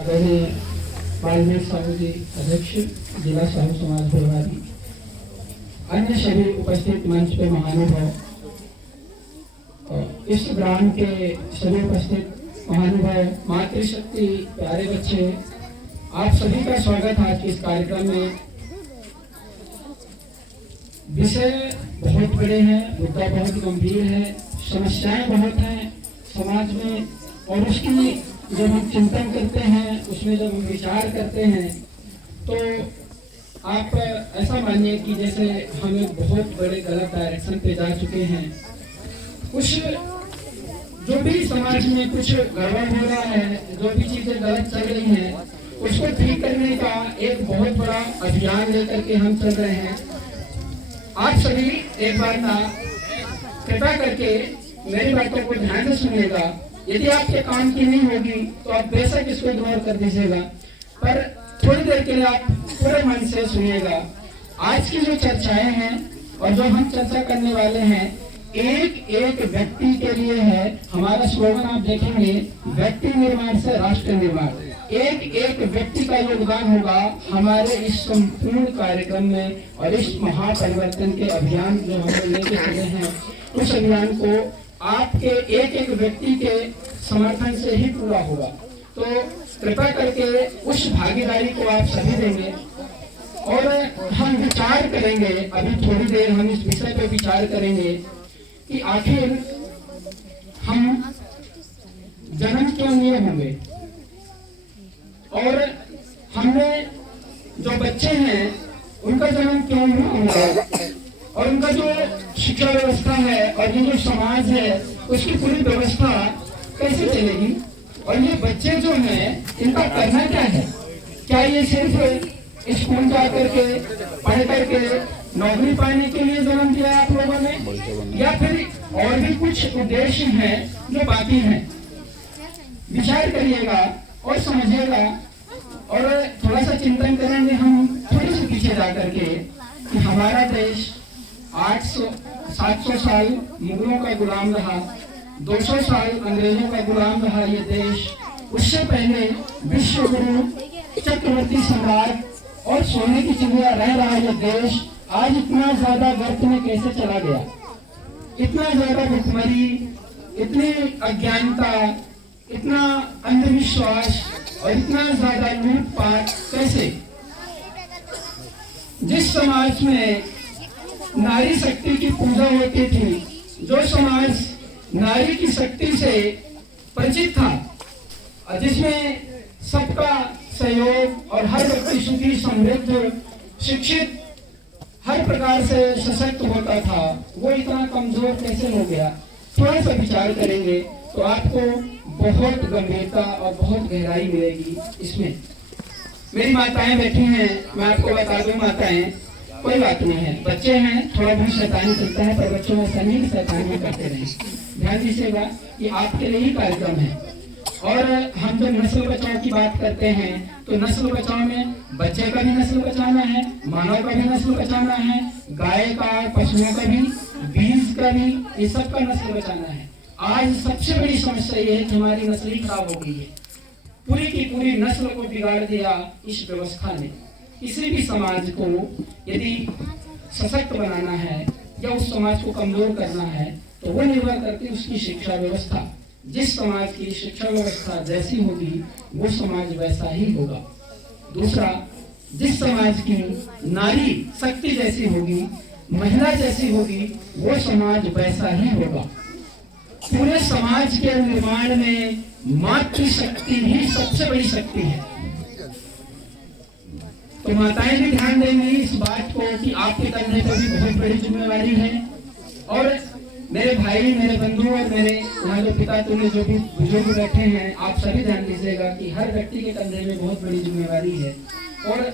आदरणीय बालवीर साहू जी अध्यक्ष जिला साहू समाज भिलवाड़ी, अन्य सभी उपस्थित मंच पे महानुभाव, इस ग्राम के सभी उपस्थित महानुभाव, मातृशक्ति, प्यारे बच्चे, आप सभी का स्वागत है आज के इस कार्यक्रम में। विषय बहुत बड़े हैं, मुद्दा बहुत गंभीर है, समस्याएं बहुत हैं समाज में, और उसकी जब हम चिंतन करते हैं, उसमें जब हम विचार करते हैं, तो आप ऐसा मानिए कि जैसे हम एक बहुत बड़े गलत डायरेक्शन पे जा चुके हैं। कुछ जो भी समाज में कुछ गड़बड़ हो रहा है, जो भी चीजें गलत चल रही हैं, उसको ठीक करने का एक बहुत बड़ा अभियान लेकर के हम चल रहे हैं। आप सभी एक बार ना कृपा करके मेरी बातों को ध्यान से सुनिएगा। यदि आपके काम की नहीं होगी तो आप बेशक इसको इग्नोर कर दीजिएगा, पर थोड़ी देर के लिए आप पूरे मन से सुनिएगा। आज की जो चर्चाएं हैं और जो हम चर्चा करने वाले हैं, एक एक व्यक्ति के लिए है। हमारा स्लोगन आप देखेंगे, व्यक्ति निर्माण से राष्ट्र निर्माण। एक एक व्यक्ति का योगदान होगा हमारे इस संपूर्ण कार्यक्रम में, और इस महापरिवर्तन के अभियान जो हम लेके चले हैं, उस अभियान को आपके एक एक व्यक्ति के समर्थन से ही पूरा होगा। तो कृपा करके उस भागीदारी को आप सभी देंगे, और हम विचार करेंगे। अभी थोड़ी देर हम इस विषय पर विचार करेंगे कि आखिर हम जन्म क्यों लिए होंगे, और हमने जो बच्चे हैं उनका जन्म क्यों हुआ होगा, और उनका जो शिक्षा व्यवस्था है और ये जो समाज है उसकी पूरी व्यवस्था कैसे चलेगी, और ये बच्चे जो हैं इनका करना क्या है। क्या ये सिर्फ स्कूल जा करके पढ़ करके नौकरी पाने के लिए जन्म दिया आप लोगों ने, या फिर और भी कुछ उद्देश्य हैं जो बाकी हैं। विचार करिएगा और समझिएगा, और थोड़ा सा चिंतन करेंगे हम थोड़ी सी पीछे जा करके कि हमारा देश 800-700 साल मुगलों का गुलाम रहा, 200 साल अंग्रेजों का गुलाम रहा ये देश। उससे पहले विश्व गुरु, चक्रवर्ती सम्राट और सोने की चिड़िया रह रहा ये देश आज इतना ज्यादा गर्त में कैसे चला गया। इतना ज्यादा भुखमरी, इतनी अज्ञानता, इतना अंधविश्वास और इतना ज्यादा लूटपाट कैसे। जिस समाज में नारी शक्ति की पूजा होती थी, जो समाज नारी की शक्ति से परिचित था, जिसमें सबका सहयोग और हर व्यक्ति सुखी, समृद्ध, शिक्षित, हर प्रकार से सशक्त होता था, वो इतना कमजोर कैसे हो गया। थोड़ा सा विचार करेंगे तो आपको बहुत गंभीरता और बहुत गहराई मिलेगी इसमें। मेरी माताएं बैठी हैं, मैं आपको बता दूं माताएं, कोई बात नहीं है, बच्चे हैं, थोड़ा बहुत शैतानी चलता है, पर बच्चों में ऐसा नहीं शैतानी करते रहे। ध्यान दीजिएगा कि आपके लिए ही कार्यक्रम है। और हम जब नस्ल बचाओ की बात करते हैं तो नस्ल बचाओ में बच्चे का भी नस्ल बचाना है, मानव का भी नस्ल बचाना है, गाय का, पशुओं का भी, बीज का भी, ये सब का नस्ल बचाना है। आज सबसे बड़ी समस्या ये है कि हमारी नस्ल ही खराब हो गई है। पूरी की पूरी नस्ल को बिगाड़ दिया इस व्यवस्था ने। किसी भी समाज को यदि सशक्त बनाना है या उस समाज को कमजोर करना है तो वो निर्भर करती है उसकी शिक्षा व्यवस्था। जिस समाज की शिक्षा व्यवस्था जैसी होगी वो समाज वैसा ही होगा। दूसरा, जिस समाज की नारी शक्ति जैसी होगी, महिला जैसी होगी, वो समाज वैसा ही होगा। पूरे समाज के निर्माण में मातृशक्ति ही सबसे बड़ी शक्ति है। तो माताएं भी ध्यान देंगी इस बात को कि आपके कंधे पर भी बहुत बड़ी जिम्मेवारी है। और मेरे भाई, मेरे बंधु और मेरे यहाँ जो पिता तुल्य जो भी बुजुर्ग बैठे हैं, आप सभी ध्यान दीजिएगा कि हर व्यक्ति के कंधे में बहुत बड़ी जिम्मेवारी है, और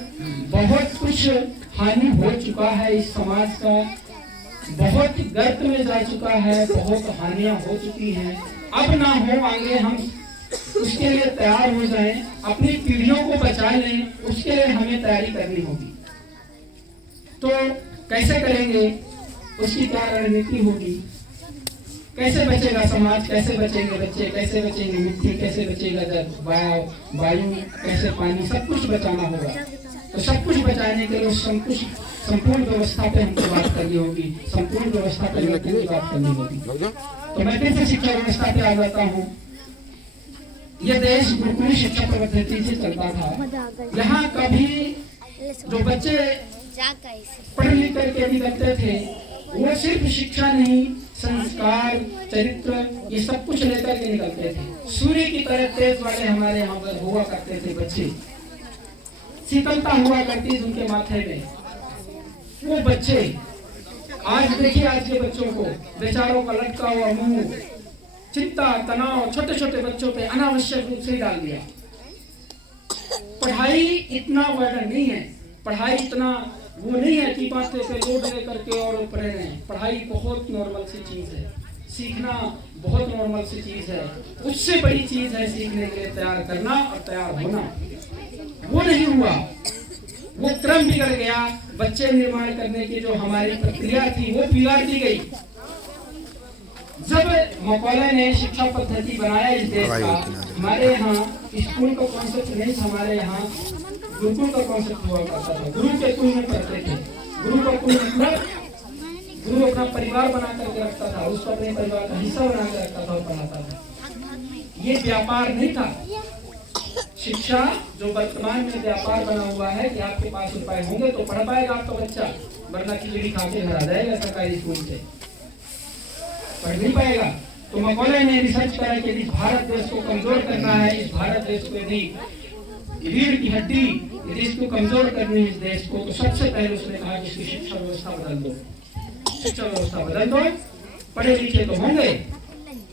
बहुत कुछ हानि हो चुका है इस समाज का, बहुत गर्त में जा चुका है, बहुत हानियां हो चुकी हैं। अब ना हो आगे, हम उसके लिए तैयार हो जाएं, अपनी पीढ़ियों को बचा लें, उसके लिए हमें तैयारी करनी होगी। तो कैसे करेंगे, उसकी क्या रणनीति होगी। कैसे बचेगा समाज, कैसे बचेंगे बच्चे, कैसे बचेंगे मिट्टी, कैसे बचेगा वायु, कैसे पानी, सब कुछ बचाना होगा। तो सब कुछ बचाने के लिए संपूर्ण व्यवस्था पे हमको बात करनी होगी, संपूर्ण व्यवस्था पे बात करनी होगी। तो मैं फिर से शिक्षा व्यवस्था पे आ जाता हूँ। ये देश गुरुकुल शिक्षा पद्धति से चलता था। यहाँ कभी जो बच्चे पढ़ लिख करके निकलते थे वो सिर्फ शिक्षा नहीं, संस्कार, चरित्र, ये सब कुछ लेकर के निकलते थे। सूर्य की तरह तेज वाले हमारे यहाँ पर हुआ करते थे बच्चे, शीतलता हुआ करती उनके माथे में। वो बच्चे आज देखिए, आज के बच्चों को बेचारों का लटका हुआ मुंह, चिंता, तनाव छोटे छोटे बच्चों पे अनावश्यक रूप से डाल दिया। पढ़ाई इतना वर्डन नहीं है, पढ़ाई इतना वो नहीं है कि बातें पे लोड लेकर के और पढ़े रहे। पढ़ाई बहुत नॉर्मल सी चीज है, सीखना बहुत नॉर्मल सी चीज है। उससे बड़ी चीज है सीखने के लिए तैयार करना और तैयार होना। वो नहीं हुआ, वो क्रम बिगड़ गया। बच्चे निर्माण करने की जो हमारी प्रक्रिया थी वो बिगाड़ दी गई। जब मकौले ने शिक्षा पद्धति बनाया इस देश का, हमारे यहाँ स्कूल का कॉन्सेप्ट नहीं था, हमारे यहाँ गुरुकुल का कॉन्सेप्ट हुआ करता था। गुरु के कुल में पढ़ते थे। गुरु का कुल मतलब गुरु अपना परिवार बना करके रखता था, उसको अपने परिवार का हिस्सा बना कर रखता था और पढ़ाता था। ये व्यापार नहीं था। शिक्षा जो वर्तमान में व्यापार बना हुआ है कि आपके पास रुपए होंगे तो पढ़ पाएगा आपका बच्चा, वरना खिचड़ी खा के घर आ जाएगा सरकारी स्कूल से, पढ़ नहीं पाएगा। तो मकौले ने रिसर्च करा कि इस भारत देश को कमजोर करना है, इस भारत देश को यदि रीढ़ की हड्डी यदि इसको कमजोर करनी है इस देश को, तो सबसे पहले उसने कहा कि इसकी शिक्षा व्यवस्था बदल दो। शिक्षा व्यवस्था बदल दो, पढ़े लिखे तो होंगे,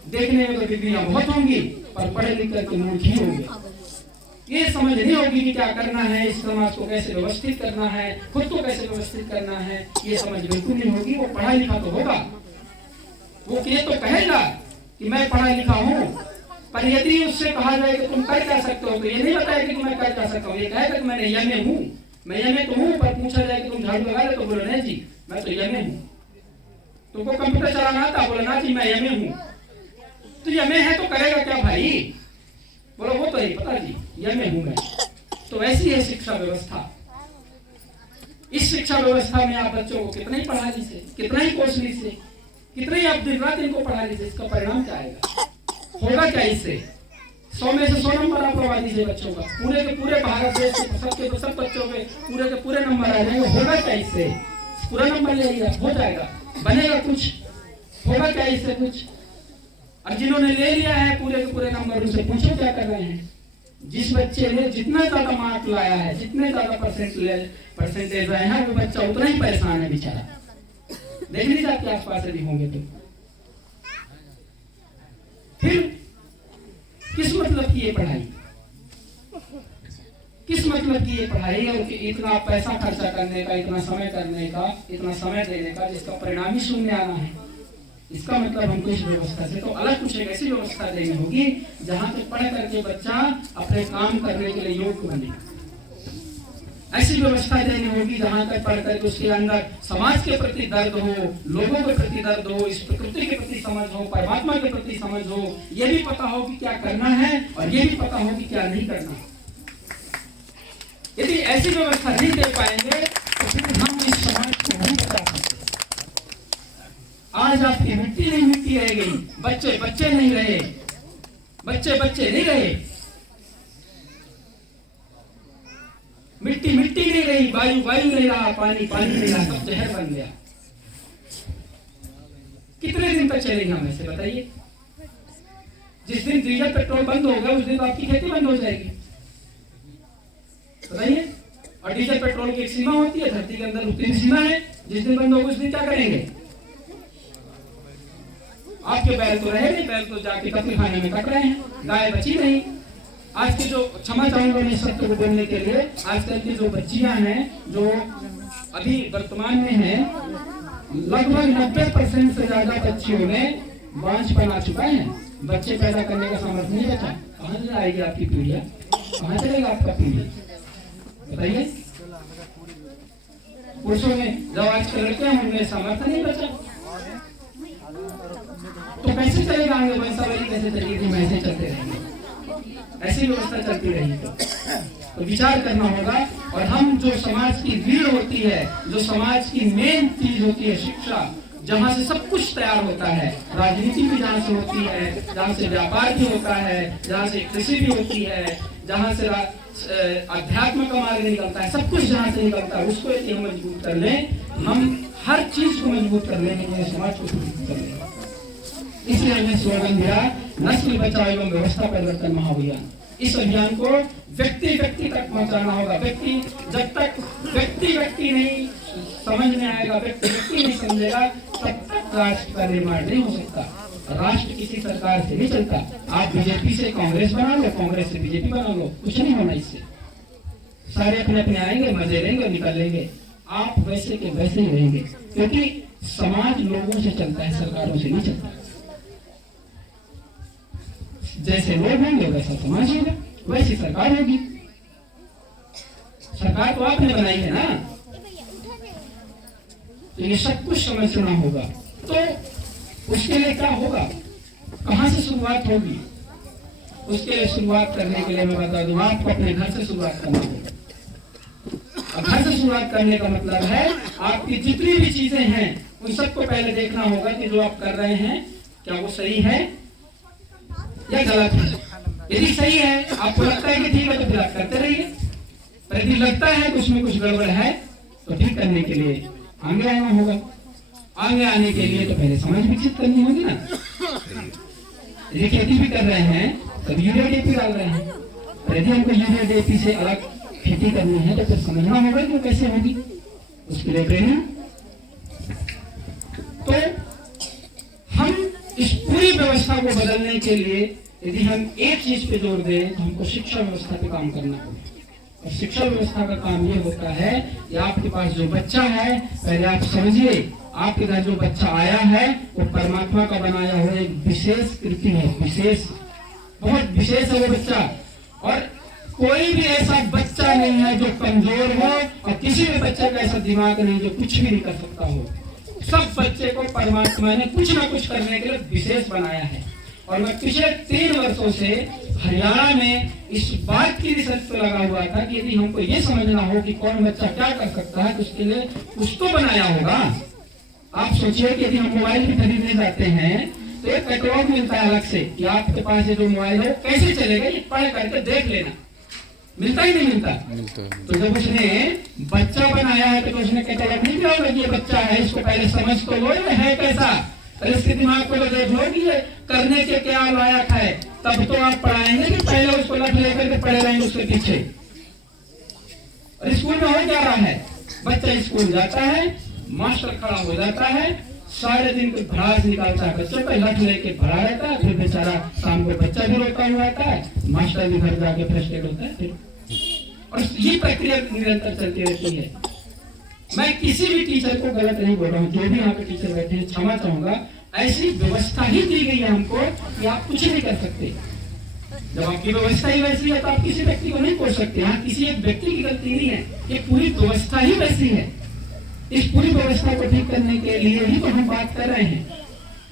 देखने में तो डिग्रियां बहुत होंगी, पर पढ़े लिख करके मूर्ख ही होंगे। ये समझ नहीं होगी कि क्या करना है, इस समाज को कैसे व्यवस्थित करना है, खुद को कैसे व्यवस्थित करना है, ये समझ बिल्कुल नहीं होगी। वो पढ़ा लिखा तो होगा, वो ये तो कहेगा कि मैं पढ़ा लिखा हूँ, पर यदि उससे कहा जाए कि तुम कर क्या सकते हो, तो ये नहीं बताएगा कि मैं कर क्या सकता हूँ। ये कहेगा कि मैंने एमए हूँ, मैं एमए तो हूँ, पर पूछा जाए कि तुम झाड़ू लगा रहे तो बोलो नहीं जी मैं तो एमए हूँ। तुमको कंप्यूटर चलाना आता, बोलो ना जी मैं एमए हूँ। तो एमए है तो करेगा क्या भाई, बोलो वो तो नहीं पता जी एमए हूँ मैं। तो ऐसी है शिक्षा व्यवस्था। इस शिक्षा व्यवस्था में आप बच्चों को कितना ही पढ़ा लीजिए, कितना ही कोर्स लीजिए, कितने ही आप दिन रात इनको पढ़ा लीजिए, इसका परिणाम क्या आएगा, होगा क्या इससे? 100 में से 100 नंबर आप करवा दीजिए बच्चों का, पूरे के पूरे भारत देश के सबके सब बच्चों के पूरे के पूरे नंबर आ जाएंगे, होगा क्या इससे? पूरा नंबर ले लिया हो जाएगा, बनेगा कुछ, होगा क्या इससे कुछ? और जिन्होंने ले लिया है पूरे के पूरे नंबर, उनसे पूछो क्या कर रहे हैं। जिस बच्चे ने जितना ज्यादा मार्क लाया है, जितने ज्यादा परसेंटेज आए हैं, वो बच्चा उतना ही परेशान है बेचारा। देख लीजिए आपके आसपास यदि होंगे तो। फिर किस मतलब की ये पढ़ाई, किस मतलब की ये पढ़ाई, और इतना पैसा खर्चा करने का, इतना समय करने का, इतना समय देने का, जिसका परिणाम ही शून्य आना है। इसका मतलब हमको इस व्यवस्था से तो अलग कुछ एक ऐसी व्यवस्था देनी होगी जहां पे पढ़ करके बच्चा अपने काम करने के लिए योग्य बने। ऐसी व्यवस्था देनी होगी जहां तक पढ़ करके उसके अंदर समाज के प्रति दर्द हो, लोगों के प्रति दर्द हो, इस प्रकृति के प्रति समझ हो, परमात्मा के प्रति समझ हो, ये भी पता हो कि क्या करना है और ये भी पता हो कि क्या नहीं करना। यदि ऐसी व्यवस्था नहीं दे पाएंगे तो फिर हम इस समाज को नहीं बचा सकते। आज आपकी मिट्टी नहीं मिट्टी रह गई, बच्चे बच्चे नहीं रहे, बच्चे बच्चे नहीं रहे, मिट्टी मिट्टी नहीं रही, वायु वायु नहीं रहा, पानी पानी नहीं रहा, सब जहर बन गया। कितने दिन तक चलेगा हम ऐसे बताइए? जिस दिन डीजल पेट्रोल बंद होगा उस दिन तो आपकी खेती बंद हो जाएगी, बताइए। और डीजल पेट्रोल की एक सीमा होती है, धरती के अंदर उतनी सीमा है, जिस दिन बंद होगा उस दिन क्या करेंगे? आपके बैल तो रहे नहीं, बैल तो जाके कत्ल खाने में कट रहे हैं, गाय बची नहीं। आज की जो क्षमा चाहूंगा मैं सत्य को बोलने के लिए, आजकल की जो बच्चियां हैं जो अभी वर्तमान में हैं, लगभग 90% से ज्यादा बच्चियों में बांझपन आ चुका है। बच्चे पैदा करने का सामर्थ्य नहीं बचा। कहाँ से आएगी आपकी पीढ़ियां, कहाँ चलेगा आपका पीढ़ी, बताइए। पुरुषों में जो आजकल लड़के हैं उनमें सामर्थ्य नहीं बचा। तो तो कैसे चलेगा आगे? वंशावली कैसे चलेगी? हम ऐसे चलते रहेंगे, ऐसी व्यवस्था चलती रहेगी। तो विचार करना होगा। और हम जो समाज की रीढ़ होती है, जो समाज की मेन चीज होती है शिक्षा, जहाँ से सब कुछ तैयार होता है, राजनीति भी जहाँ से होती है, जहाँ से व्यापार भी होता है, जहाँ से कृषि भी होती है, जहाँ से अध्यात्म का मार्ग निकलता है, सब कुछ जहाँ से निकलता है, उसको यदि हम मजबूत कर लें, हम हर चीज को मजबूत कर लेंगे, पूरे समाज को मजबूत कर लेंगे। इसलिए हमने स्लोगन दिया, नस्ल बचाओ एवं व्यवस्था परिवर्तन महाअभियान। इस अभियान को व्यक्ति व्यक्ति तक पहुंचाना होगा। व्यक्ति जब तक व्यक्ति नहीं समझ में आएगा, व्यक्ति नहीं समझेगा, तब तक राष्ट्र का निर्माण नहीं हो सकता। राष्ट्र किसी सरकार से नहीं चलता। आप बीजेपी से कांग्रेस बना लो, कांग्रेस से बीजेपी बना लो, कुछ नहीं होना इससे। सारे अपने अपने आएंगे, मजे लेंगे और निकल लेंगे। आप वैसे के वैसे ही रहेंगे, क्योंकि समाज लोगों से चलता है, सरकारों से नहीं चलता। जैसे लोग होंगे वैसा समाज होगा, वैसी सरकार होगी। सरकार तो आपने बनाई है ना, तो ये सब कुछ समझना होगा। तो उसके लिए क्या होगा, कहां से शुरुआत होगी? उसके लिए शुरुआत करने के लिए मैं बता दूं, आपको अपने घर से शुरुआत करना होगा। अब घर से शुरुआत करने का मतलब है आपकी जितनी भी चीजें हैं उन सबको पहले देखना होगा कि जो आप कर रहे हैं क्या वो सही है या गलत है। यदि सही है, आपको लगता है कि ठीक है, तो फिर आप करते रहिए। पर यदि लगता है कि उसमें कुछ गड़बड़ है, तो ठीक करने के लिए आगे आना होगा। आगे आने के लिए तो पहले समझ विकसित करनी होगी ना। यदि खेती भी कर रहे हैं तब यूरिया डीएपी डाल रहे हैं, और यदि हमको यूरिया डीएपी से अलग खेती करनी है तो फिर समझना होगा कि कैसे होगी, उसके लिए ट्रेनिंग। तो हम इस पूरी व्यवस्था को बदलने के लिए यदि हम एक चीज पे जोर दें तो हमको शिक्षा व्यवस्था पे काम करना होगा। और शिक्षा व्यवस्था का काम ये होता है कि आपके पास जो बच्चा है, पहले आप समझिए, आपके घर जो बच्चा आया है वो परमात्मा का बनाया हुआ एक विशेष कृति है, विशेष, बहुत विशेष है वो बच्चा। और कोई भी ऐसा बच्चा नहीं है जो कमजोर हो, और किसी भी बच्चे का ऐसा दिमाग नहीं जो कुछ भी नहीं कर सकता हो। सब बच्चे को परमात्मा ने कुछ ना कुछ करने के लिए विशेष बनाया है। और मैं पिछले 3 वर्षों से हरियाणा में इस बात की रिसर्च पे लगा हुआ था कि यदि हमको ये समझना हो कि कौन बच्चा क्या कर सकता है, तो उसके लिए कुछ तो बनाया होगा। आप सोचिए कि यदि हम मोबाइल भी खरीदने जाते हैं तो एक कैटलॉग मिलता है अलग से कि आपके पास ये जो मोबाइल है कैसे चलेगा, ये पढ़ करके देख लेना। मिलता ही नहीं मिलता। तो जब उसने बच्चा बनाया है तो उसने कैटलॉग नहीं दिया होगा कि ये बच्चा है, इसको पहले समझ तो लो ये है कैसा, और इसके दिमाग को तो देख लो कि ये करने के क्या लायक है, तब तो आप पढ़ाएंगे कि पहले उसको लट लेकर के पढ़े रहेंगे उसके पीछे। और स्कूल में हो क्या रहा है, बच्चा स्कूल जाता है, मास्टर खड़ा हो जाता है, सारे दिन को भड़ास निकालता है, बच्चों का लट लेके भरा रहता है, फिर बेचारा शाम को बच्चा भी रोता हुआ आता है, मास्टर भी घर जाके फ्रस्ट्रेट होता है फिर। और ये प्रक्रिया निरंतर चलती रहती है। मैं किसी भी टीचर को गलत नहीं बोल रहा हूँ, जो भी यहाँ पे टीचर बैठे हैं क्षमा चाहूंगा। ऐसी व्यवस्था ही दी गई है हमको कि आप कुछ नहीं कर सकते। जब आपकी व्यवस्था ही वैसी है तो आप किसी व्यक्ति को नहीं कोस सकते। यहाँ किसी एक व्यक्ति की गलती नहीं है, ये पूरी व्यवस्था ही वैसी है। इस पूरी व्यवस्था को ठीक करने के लिए ही तो हम बात कर रहे हैं,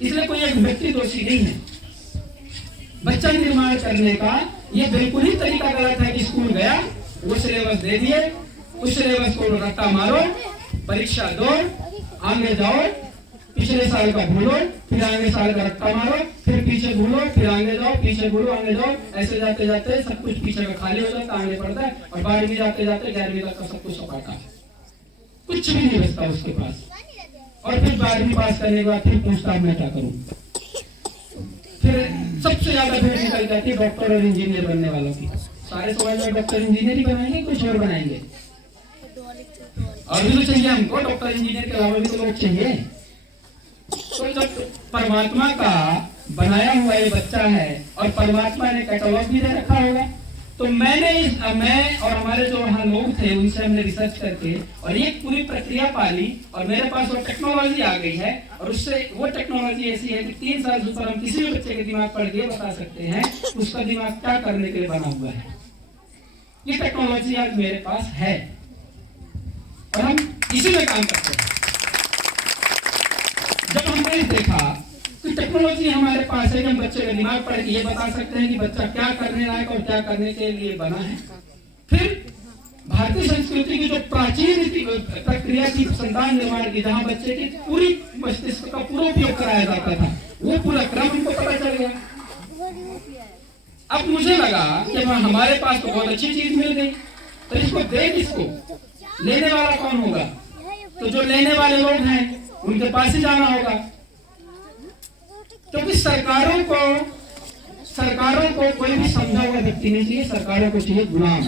इसलिए कोई एक व्यक्ति दोषी नहीं है। बच्चा निर्माण करने का ये बिल्कुल ही तरीका गलत है कि स्कूल गया, वो सिलेबस दे दिए, उस सिलेबस को रट्टा मारो, परीक्षा दो, आगे जाओ, पिछले साल का भूलो, फिर आगे साल का रट्टा मारो, फिर पीछे भूलो, फिर आगे जाओ, पीछे भूलो, आगे जाओ, ऐसे जाते जाते सब कुछ पीछे का खाली हो जाता है, आगे बढ़ता है। और 12वीं जाते जाते 11वीं तक का सब कुछ सपाटा, कुछ भी नहीं बचता उसके पास। और फिर 12वीं पास करने के बाद फिर पूछता मैं क्या करूं। फिर सबसे ज्यादा भीड़ निकल जाती है डॉक्टर और इंजीनियर बनने वालों की। सारे समाज में डॉक्टर इंजीनियर ही बनाएंगे, कुछ और बनाएंगे। और भी तो चाहिए हमको, डॉक्टर इंजीनियर के अलावा भी तो लोग चाहिए। तो जब परमात्मा का बनाया हुआ ये बच्चा है और परमात्मा ने कैटलॉग भी दे रखा होगा, तो मैं और हमारे जो वहाँ लोग थे उनसे हमने रिसर्च करके और ये पूरी प्रक्रिया पाली, और मेरे पास वो टेक्नोलॉजी आ गई है। और उससे वो टेक्नोलॉजी ऐसी है कि 3 साल से ऊपर हम किसी भी बच्चे के दिमाग पर ये बता सकते हैं उसका दिमाग क्या करने के लिए बना हुआ है। ये टेक्नोलॉजी आज मेरे पास है और हम इसी में काम करते हैं। जब हमने देखा तो इतनी टेक्नोलॉजी हमारे पास है कि हम बच्चे का दिमाग पढ़ के ये बता सकते हैं कि बच्चा क्या करने लायक और क्या करने के लिए बना है। फिर भारतीय संस्कृति की जो प्राचीन प्रक्रिया थी संतान निर्माण की, जहाँ बच्चे की पूरी मस्तिष्क का पूरा उपयोग कराया जाता था, वो पूरा क्रम हमको पता चल गया। अब मुझे लगा कि हमारे पास तो बहुत अच्छी चीज मिल गई, तो इसको दे किसको, लेने वाला कौन होगा? तो जो लेने वाले लोग हैं उनके पास ही जाना होगा, क्योंकि सरकारों को कोई भी समझा हुआ व्यक्ति नहीं चाहिए, सरकारों को चाहिए गुलाम।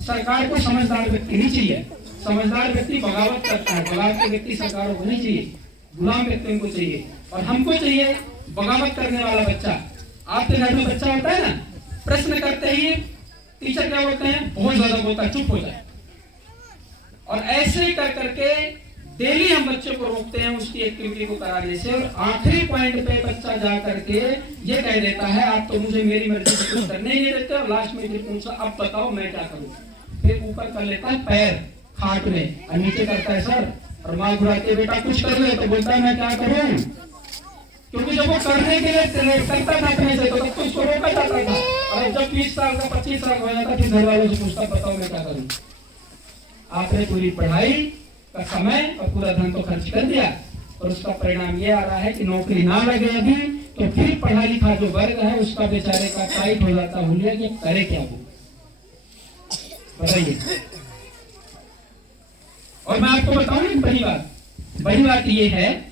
सरकार को समझदार व्यक्ति नहीं चाहिए, समझदार व्यक्ति बगावत करता है, बगावत के व्यक्ति सरकारों को नहीं चाहिए, गुलाम व्यक्ति को चाहिए। और हमको चाहिए बगावत करने वाला बच्चा। आपके घर में बच्चा होता है ना, प्रश्न करते ही टीचर क्या बोलते हैं, बहुत ज्यादा बोलता है, चुप हो जाए। और ऐसे कर करके डेली हम बच्चे को रोकते हैं उसकी एक्टिविटी को कराने से, और आखिरी पॉइंट पे बच्चा जा करके ये कह देता है आप तो मुझे मेरी मर्जी से कुछ करने ही नहीं देते, और लास्ट में फिर पूछता अब बताओ मैं क्या करूं। फिर ऊपर कर लेता है पैर खाट में और नीचे करता है सर, और माँ बुलाती है बेटा कुछ कर ले, तो बोलता है मैं क्या करूं, क्योंकि जब वो करने के लिए करता था अपने से तो तब तो उसको रोका जाता था। और जब 20 साल का 25 साल हो जाता फिर घर वालों से पूछता बताओ मैं क्या करूं। आपने पूरी पढ़ाई का समय और पूरा धन तो खर्च कर दिया, और उसका परिणाम ये आ रहा है कि नौकरी ना लगे अभी, तो फिर पढ़ा लिखा जो वर्ग है उसका बेचारे का टाइट हो जाता हुलिया कि करे क्या वो, बताइए। और मैं आपको बताऊं एक बड़ी बात ये है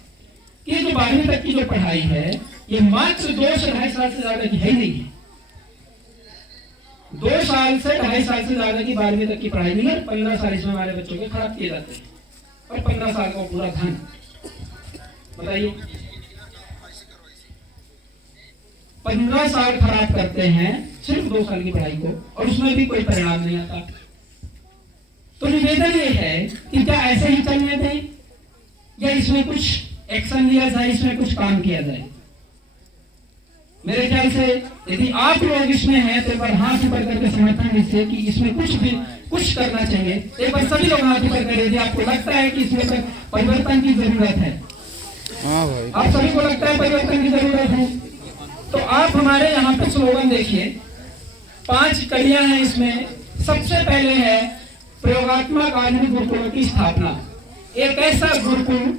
कि जो 12वीं तक की जो पढ़ाई है ये मात्र 2 से 2.5 साल से ज्यादा की है नहीं है। 2 साल से 2.5 साल से ज्यादा की 12वीं तक की पढ़ाई नहीं है। 15 साल इसमें हमारे बच्चों के खराब किए जाते हैं, और 15 साल का पूरा धन, बताइए 15 साल खराब करते हैं सिर्फ 2 साल की पढ़ाई को, और उसमें भी कोई परिणाम नहीं आता। तो निवेदन ये है कि क्या ऐसे ही चलने दें या इसमें कुछ एक्शन लिया जाए, इसमें कुछ काम किया जाए। मेरे ख्याल से यदि आप लोग इसमें हैं तो एक बार हाथ ऊपर करके समर्थन दीजिए कि इसमें कुछ करना चाहिए। एक बार सभी लोग हाथ ऊपर करें यदि आपको लगता है कि इसमें परिवर्तन की जरूरत है। आप सभी को लगता है परिवर्तन की जरूरत है, तो आप हमारे यहाँ पे स्लोगन देखिए, 5 कड़ियां हैं इसमें। सबसे पहले है प्रयोगात्मक आधुनिक गुरुकुलों की स्थापना। एक ऐसा गुरुकुल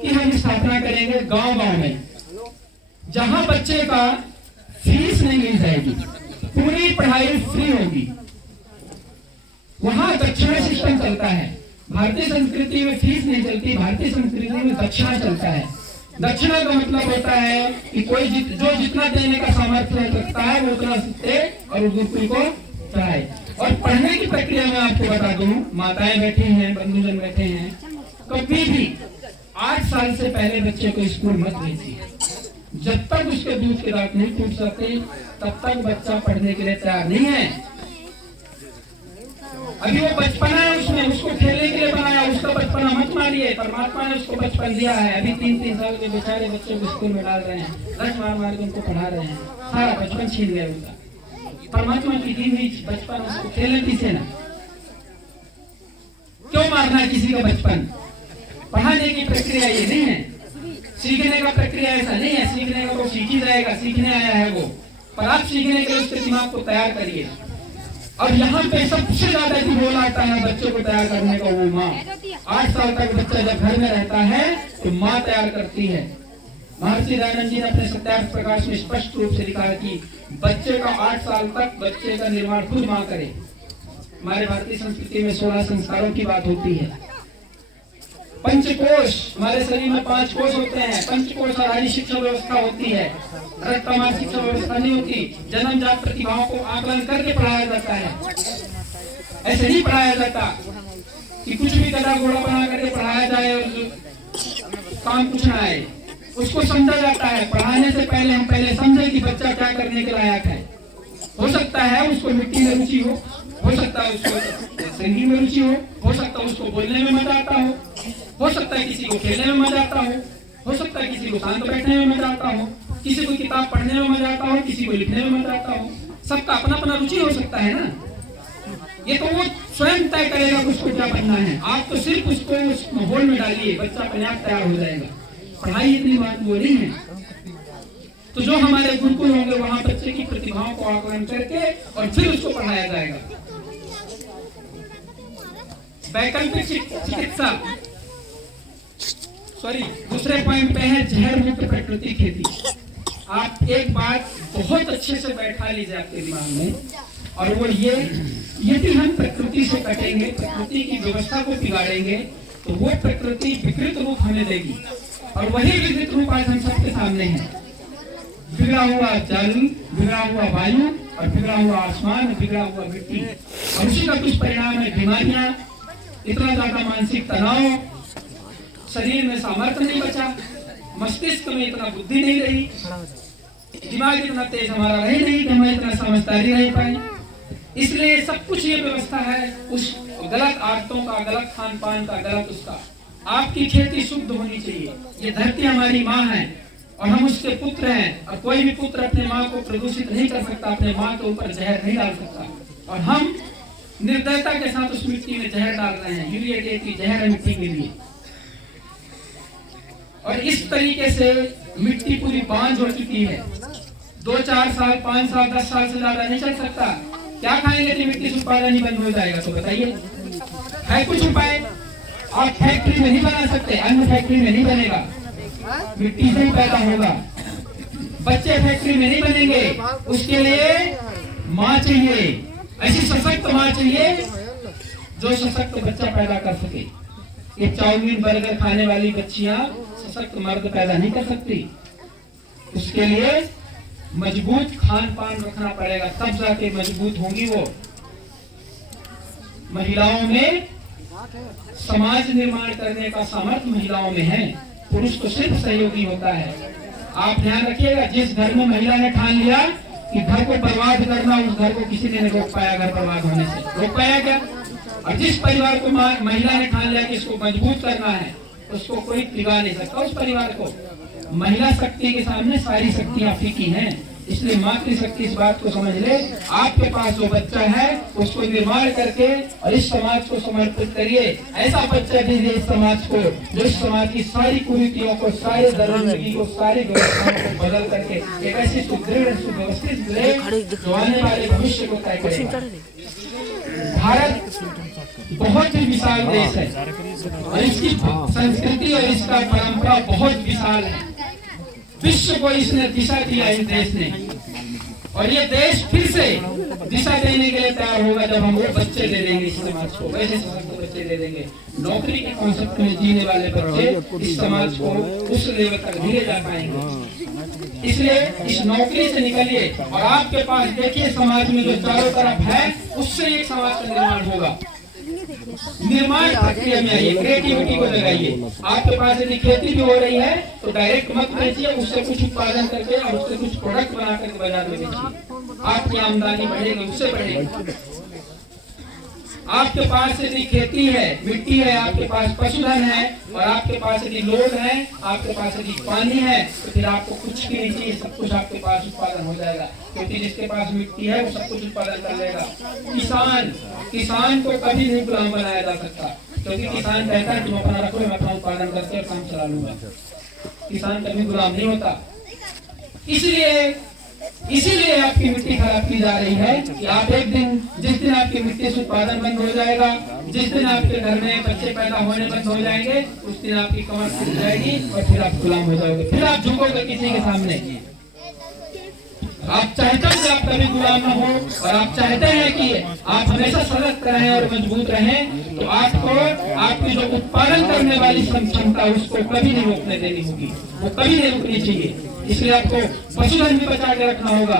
कि हम स्थापना करेंगे गांव-गांव में, जहां बच्चे का फीस नहीं मिल जाएगी, पूरी पढ़ाई फ्री होगी। वहां दक्षिणा सिस्टम चलता है। भारतीय संस्कृति में फीस नहीं चलती, भारतीय संस्कृति में दक्षिणा चलता है। दक्षिणा का मतलब होता है कि कोई जो जितना देने का सामर्थ्य रखता है वो उतना दे और उस गुरुकुल को चढ़ाए। और पढ़ने की प्रक्रिया में आपको बता दूं, माताएं बैठी हैं, बंधुजन बैठे हैं, कभी भी 8 साल से पहले बच्चे को स्कूल मत भेजिए। जब तक उसके दूध के दांत नहीं टूट सकते तब तक बच्चा पढ़ने के लिए तैयार नहीं है। अभी वो बचपना है, उसने उसको खेलने के लिए बनाया, उसका बचपना मत मारिए। परमात्मा ने उसको बचपन दिया है। अभी 3-3 साल के बेचारे बच्चों को स्कूल में डाल रहे हैं, रट मार के उनको पढ़ा रहे हैं, सारा बचपन छीन गया उनका। परमात्मा की दी हुई बचपन उसको खेलने पीछे ना, क्यों मारना किसी का बचपन। पढ़ाने की प्रक्रिया ये नहीं है, सीखने का प्रक्रिया ऐसा नहीं है। सीखने का वो सीख ही जाएगा, सीखने आया है वो, पर आप सीखने के लिए उसके दिमाग को तैयार करिए। और यहाँ पे सबसे ज्यादा जो रोल आता है बच्चों को तैयार करने का, वो माँ। 8 साल तक बच्चा जब घर में रहता है तो माँ तैयार करती है। महर्षि दयानंद जी ने अपने सत्यार्थ प्रकाश में स्पष्ट रूप से लिखा है कि बच्चे का 8 साल तक बच्चे का निर्माण खुद माँ करे। हमारे भारतीय संस्कृति में 16 संस्कारों की बात होती है। पंचकोश, हमारे शरीर में 5 कोश होते हैं। पंचकोश आधारित शिक्षा व्यवस्था होती है, रक्तमार्ग शिक्षा व्यवस्था नहीं होती। जन्मजात प्रतिभाओं को आकलन करके पढ़ाया जाता है, ऐसे नहीं पढ़ाया जाता कि कुछ भी गधा घोड़ा बना करके पढ़ाया जाए और काम कुछ ना आए। उसको समझा जाता है। पढ़ाने से पहले हम पहले समझे कि बच्चा क्या करने के लायक है। हो सकता है उसको मिट्टी में रुचि हो सकता है उसको सिंगिंग में रुचि हो सकता है उसको बोलने में मजा आता हो सकता है किसी को खेलने में मजा आता हो सकता है किसी को शांत बैठने में मजा आता हो, किसी को किताब पढ़ने में मजा आता हो, किसी को लिखने में मजा आता हो। सबका अपना अपना रुचि हो सकता है ना। ये तो वो स्वयं तय करेगा उसको क्या बनना है। आप तो सिर्फ उसको उस माहौल में डालिए, बच्चा अपने आप तैयार हो जाएगा। पढ़ाई इतनी बात वो नहीं है। तो जो हमारे गुरुकुल होंगे वहां बच्चे की प्रतिभाओं को आकलन करके और फिर उसको पढ़ाया जाएगा। वैकल्पिक चिकित्सा, दूसरे पॉइंट पे है जहर मुक्त प्राकृतिक खेती। आप एक बात बहुत अच्छे से बैठा लीजिए आपके दिमाग में, और वो ये, यदि हम प्रकृति से कटेंगे, प्रकृति की व्यवस्था को बिगाड़ेंगे, तो वो प्रकृति विकृत रूप हमें देगी, और वही विकृत रूप आज हम सबके सामने है। बिगड़ा हुआ जल, बिगड़ा हुआ वायु, और बिगड़ा हुआ आसमान, बिगड़ा हुआ मिट्टी, और उसी का कुछ परिणाम है बीमारियां, इतना ज्यादा मानसिक तनाव, शरीर में सामर्थ्य नहीं बचा, मस्तिष्क में इतना बुद्धि नहीं रही, दिमाग इतना तेज हमारा रही नहीं कि हम इतना समझदारी रह पाए। इसलिए सब कुछ ये व्यवस्था है उस गलत आदतों का, गलत खान पान का, गलत उसका। आपकी खेती शुद्ध होनी चाहिए। ये धरती हमारी माँ है और हम उसके पुत्र हैं, और कोई भी पुत्र अपने माँ को प्रदूषित नहीं कर सकता, अपने माँ के ऊपर जहर नहीं डाल सकता। और हम निर्दयता के साथ उस मिट्टी में जहर डाल रहे हैं। यूरिया डीएपी जहर है मिट्टी के लिए, और इस तरीके से मिट्टी पूरी बांझ हो चुकी है। 2-4 साल, 5 साल, 10 साल से ज्यादा नहीं चल सकता। क्या खाएंगे कि मिट्टी से उत्पादन ही बंद हो जाएगा? तो बताइए, है कुछ उपाय? आप फैक्ट्री में नहीं बना सकते, अन्न फैक्ट्री में नहीं बनेगा, मिट्टी से ही पैदा होगा। बच्चे फैक्ट्री में नहीं बनेंगे, उसके लिए माँ चाहिए, ऐसी सशक्त माँ चाहिए जो सशक्त बच्चा पैदा कर सके। ये चाउमीन बर्गर खाने वाली बच्चियां सशक्त मर्द पैदा नहीं कर सकती। उसके लिए मजबूत खान पान रखना पड़ेगा, तब जाके मजबूत होंगी वो। महिलाओं में समाज निर्माण करने का सामर्थ्य महिलाओं में है, पुरुष तो सिर्फ सहयोगी होता है। आप ध्यान रखिएगा, जिस घर में महिला ने ठान लिया कि घर को बर्बाद करना, उस घर को किसी ने नहीं रोक पाया घर बर्बाद होने से। रोक पाया क्या? और जिस परिवार को महिला ने ठान लिया कि इसको मजबूत करना है, उसको कोई बिगाड़ नहीं सकता। उस परिवार को महिला शक्ति के सामने सारी शक्तियां फीकी हैं। इसलिए मातृशक्ति इस बात को समझ ले, आपके पास जो बच्चा है उसको निर्माण करके और इस समाज को समर्पित करिए। ऐसा बच्चा दीजिए इस समाज को जो इस समाज की सारी कुरीतियों को, सारे दरिद्री को, सारी व्यवस्थाओं को बदल करके एक ऐसी सुदृढ़ सुव्यवस्थित जो आने वाले भविष्य को तय करेगा। भारत बहुत ही विशाल देश है और इसकी संस्कृति और इसका परंपरा बहुत विशाल है। विश्व को इसने दिशा दिया इस देश ने, और ये देश फिर से दिशा देने के लिए तैयार होगा जब हम वो बच्चे दे देंगे इस समाज को, वैसे सशक्त बच्चे दे देंगे। नौकरी के कॉन्सेप्ट में जीने वाले बच्चे इस समाज को उस लेवल तक धीरे जा पाएंगे। इसलिए इस नौकरी से निकलिए और आपके पास देखिए समाज में जो चारों तरफ है उससे एक समाज का निर्माण होगा। निर्माण प्रक्रिया में आइए, क्रिएटिविटी को लगाइए। आपके पास यदि खेती भी हो रही है तो डायरेक्ट मत बेचिए, उससे कुछ उत्पादन करके और उससे कुछ प्रोडक्ट बना करके बाजार में बेचिए। आपकी आमदनी बढ़ेगी, उससे बढ़ेगी। आपके पास यदि खेती है, मिट्टी है, आपके पास पशुधन है और आपके पास यदि लोग है, आपके पास यदि पानी है, तो फिर आपको कुछ भी नहीं चाहिए, सब कुछ आपके पास उत्पादन हो जाएगा। क्योंकि जिसके पास मिट्टी है वो सब कुछ उत्पादन कर लेगा। किसान को कभी नहीं गुलाम बनाया जा सकता, क्योंकि किसान कहता है तुम अपना रखो, मैं अपना उत्पादन करके और काम चला लूंगा। किसान कभी गुलाम नहीं होता। इसीलिए आपकी मिट्टी खराब की जा रही है कि आप एक दिन, जिस दिन आपकी मिट्टी से उत्पादन बंद हो जाएगा, जिस दिन आपके घर में बच्चे पैदा होने बंद हो जाएंगे, उस दिन आपकी कमर टूट जाएगी और फिर आप गुलाम हो जाओगे। फिर आप झुकोगे किसी के सामने। आप चाहते हैं कि आप कभी गुलाम न हो और आप चाहते हैं कि आप हमेशा सशक्त रहें और मजबूत रहें, तो आपको आपकी जो उत्पादन करने वाली क्षमता उसको कभी नहीं रोकने देनी होगी, वो कभी नहीं रुकनी चाहिए। इसलिए आपको पशुधन भी बचा के रखना होगा।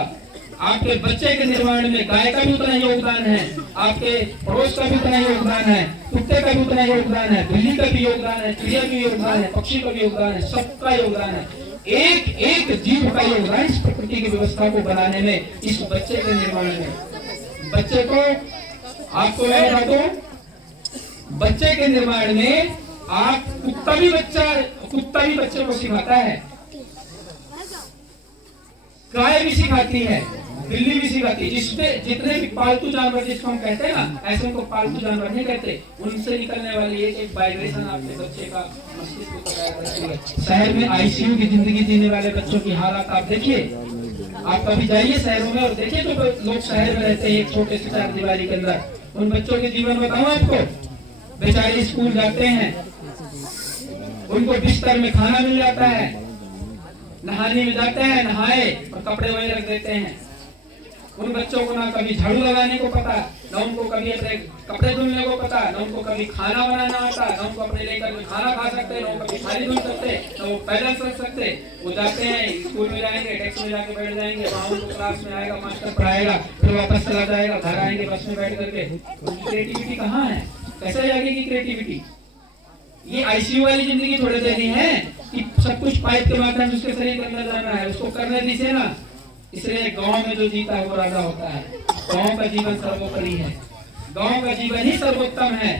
आपके बच्चे के निर्माण में गाय का भी उतना योगदान है, आपके पड़ोस का भी उतना योगदान है, कुत्ते का भी उतना योगदान है, बिल्ली का भी योगदान है, चिड़िया का भी योगदान है, पक्षी का भी योगदान है, सबका योगदान है। एक एक जीव का योगदान इस प्रकृति की व्यवस्था को बनाने में, इस बच्चे के निर्माण में। बच्चे को आपको मैं बता दूं, बच्चे के निर्माण में आप कुत्ता भी बच्चे को सिखाता है, गाय भी सिखाती है, बिल्ली भी सिखाती है। जिसपे जितने भी पालतू जानवर जिसको हम कहते हैं ना, ऐसे उनको पालतू जानवर नहीं कहते, उनसे निकलने वाली एक वाइब्रेशन आपके बच्चे का मस्तिष्क को तैयार करती है। शहर में आईसीयू की जिंदगी जीने वाले बच्चों की हालत आप देखिए, आप कभी जाइए शहरों में और देखिए जो लोग शहर में रहते हैं एक छोटे से चार दीवारी के अंदर, उन बच्चों के जीवन बताऊं आपको, बेचारे स्कूल जाते हैं, उनको बिस्तर में खाना मिल जाता है, नहाने में जाते हैं, नहाए और कपड़े वही रख देते हैं। उन बच्चों को ना कभी झाड़ू लगाने को पता, ना उनको कभी अपने कपड़े धुलने को पता, ना उनको कभी खाना बनाना आता, ना उनको अपने लेकर खाना खा सकते, ना कभी थाली धुल सकते, ना वो पैदल चल सकते। वो जाते हैं स्कूल में जाएंगे, डेस्क में जाके बैठ जाएंगे, वहाँ उनको क्लास में आएगा, मास्टर पढ़ाएगा, फिर वापस चला जाएगा, घर आएंगे बस में बैठ करके। उनकी क्रिएटिविटी कहाँ है? कैसे जाएगी क्रिएटिविटी? ये आईसीयू वाली जिंदगी थोड़े देनी है कि सब कुछ पाइप के माध्यम से उसके शरीर के अंदर जाना है, उसको करने दीजिए ना। इसलिए गांव में जो जीता है वो राजा होता है। गांव का जीवन सर्वोपरि है, गांव का जीवन ही सर्वोत्तम है।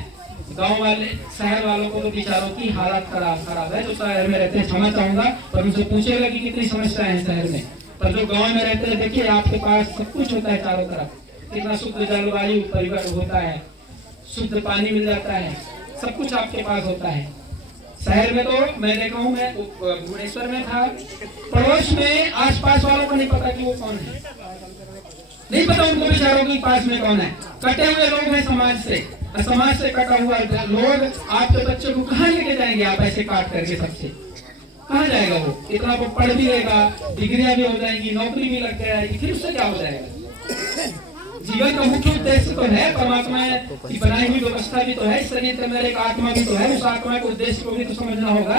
गांव वाले शहर वालों को तो बेचारों की हालत खराब है, जो शहर में रहते हैं। क्षमा चाहूंगा पर उनसे पूछेगा कि कितनी समस्याएं हैं शहर में, पर जो गांव में रहते हैं देखिए आपके पास सब कुछ होता है चारों तरफ, कितना शुद्ध जलवायु परिवर्तन होता है, शुद्ध पानी मिल जाता है, सब कुछ आपके पास होता है। शहर में तो मैं देखा हूँ, मैं भुवनेश्वर में था, पड़ोस में आसपास वालों को नहीं पता कि वो कौन है, नहीं पता उनको बेचारों के पास में कौन है। कटे हुए लोग हैं समाज से, और समाज से कटा हुआ लोग आपके बच्चे को कहाँ लेके जाएंगे? आप ऐसे काट करके सबसे कहाँ जाएगा वो? इतना वो पढ़ भी लेगा, डिग्रियां भी हो जाएंगी, नौकरी भी लग जाएगी, फिर उससे क्या हो जाएगा? जीवन का मुख्य उद्देश्य तो है परमात्मा की बनाई हुई व्यवस्था भी तो है, शरीर के अंदर एक आत्मा भी तो है, उस आत्मा के उद्देश्य को भी तो समझना होगा।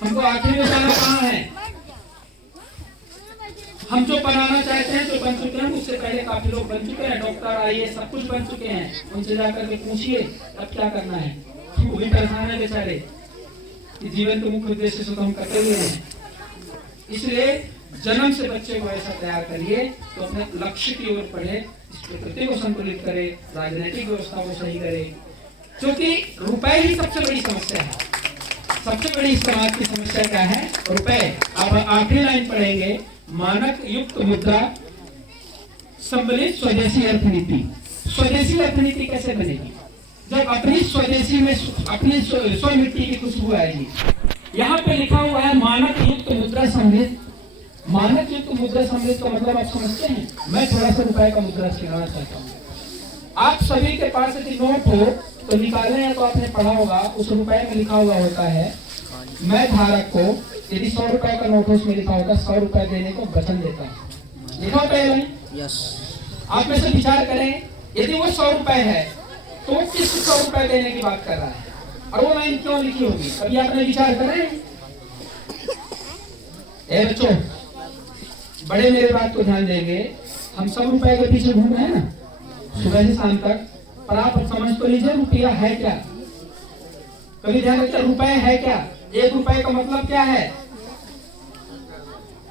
हमको आखिर में जाना कहाँ है? हम जो बनाना चाहते हैं जो बन चुके हैं, उससे पहले काफी लोग बन चुके हैं, डॉक्टर आईएएस सब कुछ बन चुके हैं। उनसे जाकर के पूछिए अब क्या करना है, वो भी परेशान है बेचारे। जीवन के मुख्य उद्देश्य से तो हम करते हुए हैं। इसलिए जन्म से बच्चे को ऐसा तैयार करिए तो अपने लक्ष्य की ओर बढ़े, प्रकृति को संतुलित करे, राजनीतिक व्यवस्था को सही करे, क्योंकि रुपए ही सबसे बड़ी समस्या है। सबसे बड़ी समाज की समस्या क्या है? रुपए। अब आखिरी लाइन पढ़ेंगे, मानक युक्त मुद्रा सम्मिलित स्वदेशी अर्थनीति। स्वदेशी अर्थनीति कैसे बनेगी? जब अपनी स्वदेशी में अपनी स्व मिट्टी की खुशबू आएगी। यहाँ पे लिखा हुआ है मानक युक्त मुद्रा सम्मिलित। मानक युक्त मुद्रा सम्मिलित का मतलब आप समझते हैं? मैं थोड़ा सा रुपए का मुद्रा सिखाना चाहता हूँ। आप सभी के पास यदि नोट हो तो निकालने या तो आपने पढ़ा होगा, उस रुपए में लिखा हुआ होता है मैं धारक को यदि 100 रुपए का नोट हो उसमें लिखा होगा 100 रुपए देने को वचन देता हूँ। लिखा होता है नहीं? यस। आप में से विचार करें, यदि वो 100 रुपए है तो वो किस 100 रुपए देने की बात कर रहा है और वो लाइन क्यों लिखी होगी? कभी आपने विचार करें? बच्चों बड़े मेरे बात को ध्यान देंगे, हम 100 रुपए के पीछे घूम रहे हैं ना सुबह से शाम तक, पर आप समझ तो लीजिए रुपया है क्या? कभी ध्यान रखिए, रुपए है क्या? 1 रुपए का मतलब क्या है?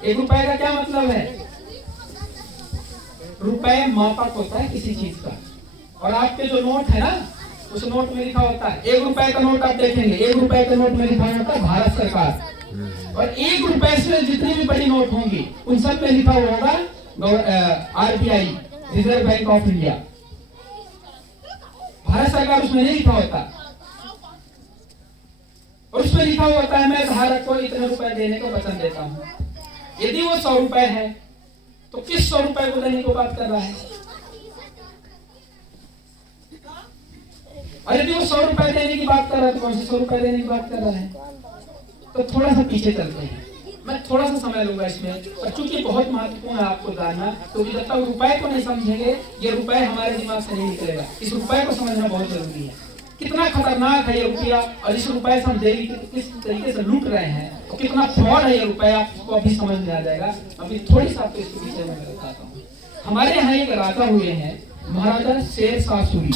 1 रुपए का क्या मतलब है? रुपए मापक होता है किसी चीज का, और आपके जो नोट है ना उस नोट में लिखा होता है 1 रुपए का नोट। आप देखेंगे 1 रुपए के नोट में लिखा होता है भारत सरकार, और 1 रुपए से जितनी भी बड़ी नोट होंगी उन सब में लिखा हुआ होगा RBI, reserve bank of India. Bharat सरकार उसमें नहीं लिखा होता, और उसमें लिखा हुआ होता है मैं धारक को इतने रुपए देने को वचन देता हूँ। यदि वो 100 रुपए है तो किस 100 रुपए को देने को बात कर रहा है? और यदि वो 100 रुपए देने की बात कर रहा है तो कौन से 100 रुपए देने की बात कर रहा है? तो थोड़ा सा पीछे चलते हैं, मैं थोड़ा सा समय लूंगा इसमें, और चूंकि बहुत महत्वपूर्ण है आपको जानना, क्योंकि जब तक रुपए को नहीं समझेंगे ये रुपए हमारे दिमाग से नहीं निकलेगा। इस रुपए को समझना बहुत जरूरी है, कितना खतरनाक है ये रुपया, और इस रुपए से हम डेली किस तरीके से लूट रहे हैं, और कितना फ्रॉड है ये रुपया, आपको अभी समझ में आ जाएगा। अभी थोड़ी सा आपको इसके विषय में बताता हूँ। हमारे यहाँ एक राजा हुए हैं महाराजा शेरशाह सूरी।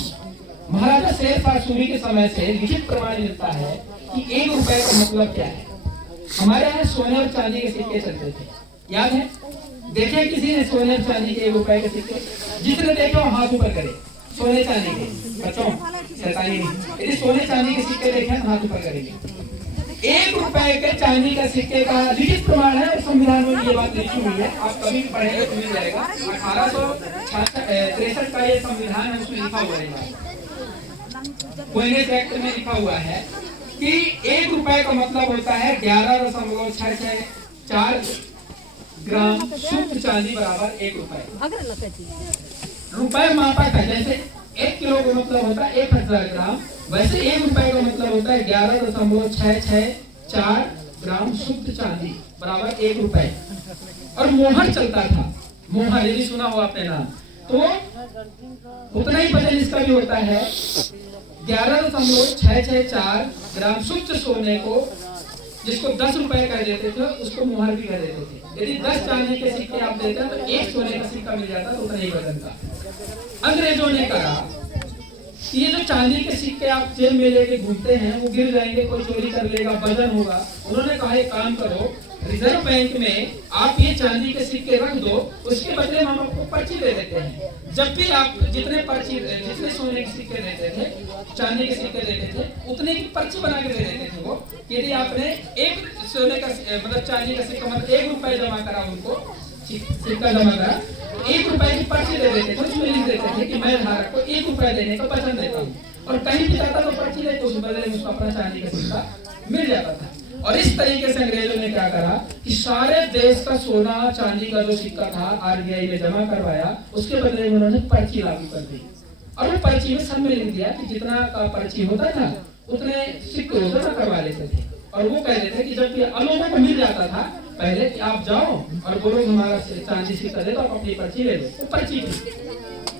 महाराजा शेरशाह सूरी के समय से लिखित प्रमाण मिलता है कि 1 रुपए का मतलब क्या है। हमारे यहाँ सोने और चांदी के सिक्के चलते थे, याद है? देखे किसी ने सोने और चांदी के 1 रुपए के सिक्के? जिसने देखे वो हाथ ऊपर करे। सोने चांदी के बच्चों शैतानी नहीं, यदि सोने चांदी के सिक्के देखे हाथ ऊपर करेंगे। ₹1 के चांदी का सिक्के का लिखित प्रमाण है और संविधान में ये बात लिखी हुई है। आप कभी भी पढ़ेंगे तो मिल जाएगा। 1863 का ये संविधान है, उसमें लिखा हुआ है, कोइनेज एक्ट में लिखा हुआ है कि ₹1 का मतलब होता है 11.664 ग्राम शुद्ध चांदी बराबर ₹1। रुपए मापा था, जैसे 1 किलो का मतलब होता है 1000 ग्राम, वैसे ₹1 का मतलब होता है 11.664 ग्राम शुद्ध चांदी बराबर ₹1। और मोहर चलता था, मोहर यदि सुना हो आपने नाम, तो उतना ही वजन इसका भी होता है। 11.664 ग्राम शुद्ध सोने को जिसको ₹10 कह देते थे उसको मोहर भी कह देते थे। यदि 10 चांदी के सिक्के आप देते हैं तो 1 सोने का सिक्का मिल जाता तो उतना ही वजन का। अंग्रेजों ने कहा कि ये जो चांदी के सिक्के आप जेब में लेके घूमते हैं वो गिर जाएंगे, कोई चोरी कर लेगा, वजन होगा। उन्होंने कहा एक काम करो, रिजर्व बैंक में आप ये चांदी के सिक्के रख दो, उसके बदले हम आपको पर्ची दे देते हैं। जब भी आप जितने सोने के सिक्के देते थे, चांदी के सिक्के देते थे, उतने की पर्ची बना के दे देते थे वो। यदि आपने एक सोने का मतलब चांदी का सिक्का मतलब ₹1 जमा करा, उनको सिक्का जमा करा, ₹1 की पर्ची दे देते थे, उसमें लिख देते थे कि मैं धारक को ₹1 देने का वचन देता हूँ। और कहीं भी जाता तो पर्ची ले तो उस बदले में उसको अपना चांदी का सिक्का मिल जाता था। और इस तरीके से अंग्रेजों ने क्या करा कि सारे देश का सोना चांदी का जो सिक्का था आरबीआई में जमा करवाया, उसके बदले में उन्होंने पर्ची लागू कर दी। और वो पर्ची में सब में लिख दिया कि जितना का पर्ची होता था उतने सिक्के जमा करवा लेते थे। और वो कह रहे थे कि जब लोगों को मिल जाता था पहले कि आप जाओ और बोलो हमारा चांदी सिक्का दे दो, आप अपनी पर्ची ले लो, वो पर्ची थी।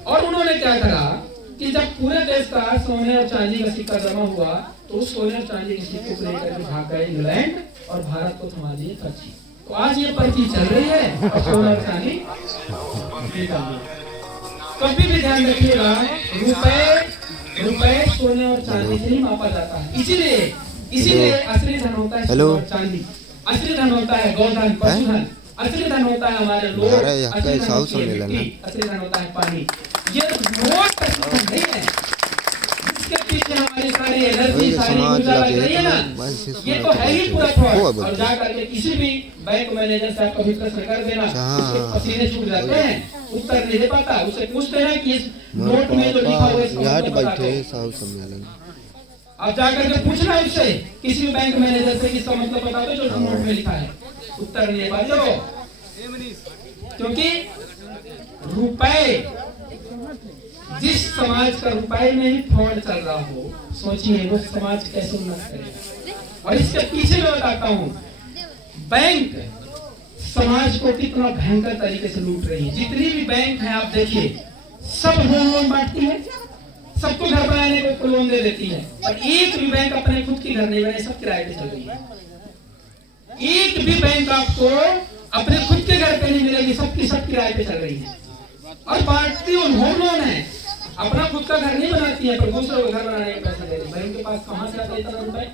और उन्होंने क्या करा कि जब पूरे देश का सोने और चांदी का सिक्का जमा हुआ तो उस सोने और चांदी के सिक्के को लेकर के भाग गए इंग्लैंड और भारत को थमा दिए पर्ची। तो आज ये पर्ची चल रही है और सोना और चांदी कभी भी ध्यान रखिएगा, रुपए सोने और चांदी से ही मापा जाता है। इसीलिए असली धन होता है सोना और चांदी, असली धन होता है गौधन, पशुधन, असली धन होता है हमारे लोग, असली धन होता है पानी। ये नोट नहीं है, इसके पीछे हमारी सारी एनर्जी, सारी ऊर्जा लग रही है ना, ये तो है ही पूरा फ्रॉड। और जा करके किसी भी बैंक मैनेजर से आप कभी प्रश्न कर देना, उसके पसीने छूट जाते हैं, उत्तर नहीं दे पाता। उसे पूछते हैं कि इस नोट में जो लिखा हुआ है इसका मतलब बताओ। आप जाकर के पूछना उससे, किसी भी बैंक मैनेजर से इसका मतलब बता दो जो नोट में लिखा है, उत्तर नहीं दे पाते हो। क्योंकि रुपए, जिस समाज का रुपए में ही फ्रॉड चल रहा हो, सोचिए वो समाज कैसे उन्नत करेगा। और इसके पीछे मैं बताता हूँ, बैंक समाज को कितना भयंकर तरीके से लूट रही है। जितनी भी बैंक है आप देखिए, सब होम लोन बांटती है, सबको घर बनाने को लोन दे देती है, और एक भी बैंक अपने खुद की घर नहीं बनाई, सब किराए पे चल रही है। एक भी बैंक आपको अपने खुद के घर पे नहीं मिलेगी, सबकी सब किराए पे चल रही है। और बांटती होम लोन है, अपना खुद का घर नहीं बनाती है, पर दूसरों को घर बनाने के पैसे दे रही है। बैंक के पास कहां से आते हैं इतना रुपए,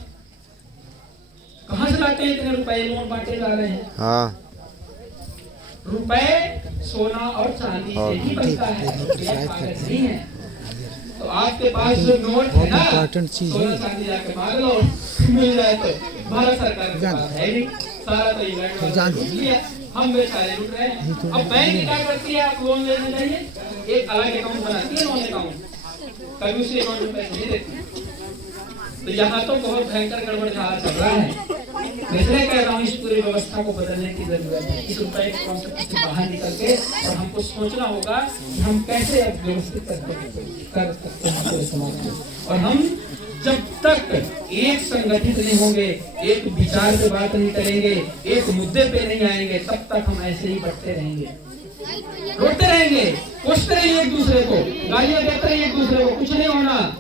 कहां से लाते हैं इतने रुपए, लोन बांटे जा रहे हैं। हाँ, रुपए सोना और चांदी से ही बनता है, नहीं है। तो आपके पास जो नोट है ना, सोना चांदी जाके मांग लो, मिल जाए तो भारत सरकार के पास है नहीं, सारा तो लिया, हम बेचारे लूट रहे हैं। अब बैंक क्या करती है, आप लोन लेने जाइए, एक अलग अकाउंट बनाती है, लोन अकाउंट, कभी उसी अकाउंट में पैसे नहीं देती। तो यहाँ तो बहुत भयंकर गड़बड़ चल रहा है। इसलिए कह रहा हूँ, इस पूरी व्यवस्था को बदलने की जरूरत है। इस रुपए के कॉन्सेप्ट से बाहर निकल के और हमको सोचना होगा कि हम कैसे व्यवस्थित कर सकते हैं पूरे समाज को। और हम जब तक एक संगठित नहीं होंगे, एक विचार पे बात नहीं करेंगे, एक मुद्दे पे नहीं आएंगे, तब तक हम ऐसे ही बढ़ते रहेंगे, रोते रहेंगे, कोसते रहेंगे एक दूसरे को, गालियां देते रहेंगे एक दूसरे को, कुछ नहीं होना।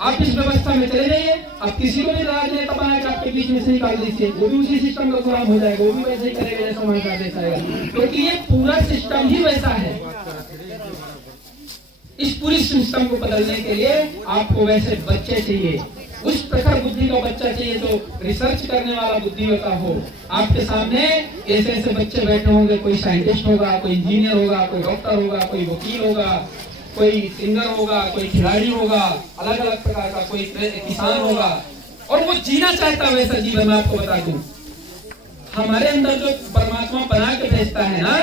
आप इस व्यवस्था में चले जाइए, आप किसी को भी राजनेता बना के आपके बीच में से निकाल दीजिए, वो भी उसी सिस्टम का गुलाम हो जाएगा, वो भी वैसे ही करेगा जैसा हमारे देश आएगा, क्योंकि ये पूरा सिस्टम ही वैसा है। इस पूरी सिस्टम को बदलने के लिए आपको वैसे बच्चे चाहिए, उस प्रखर बुद्धि का बच्चा चाहिए जो रिसर्च करने वाला बुद्धिमत्ता हो। आपके सामने ऐसे ऐसे बच्चे बैठे होंगे, कोई साइंटिस्ट होगा, कोई इंजीनियर होगा, कोई डॉक्टर होगा, कोई वकील होगा, कोई सिंगर होगा, कोई खिलाड़ी होगा, अलग अलग प्रकार का, कोई किसान होगा, और वो जीना चाहता है वैसा जीवन। मैं आपको बता दूं, हमारे अंदर जो परमात्मा बना के भेजता है ना,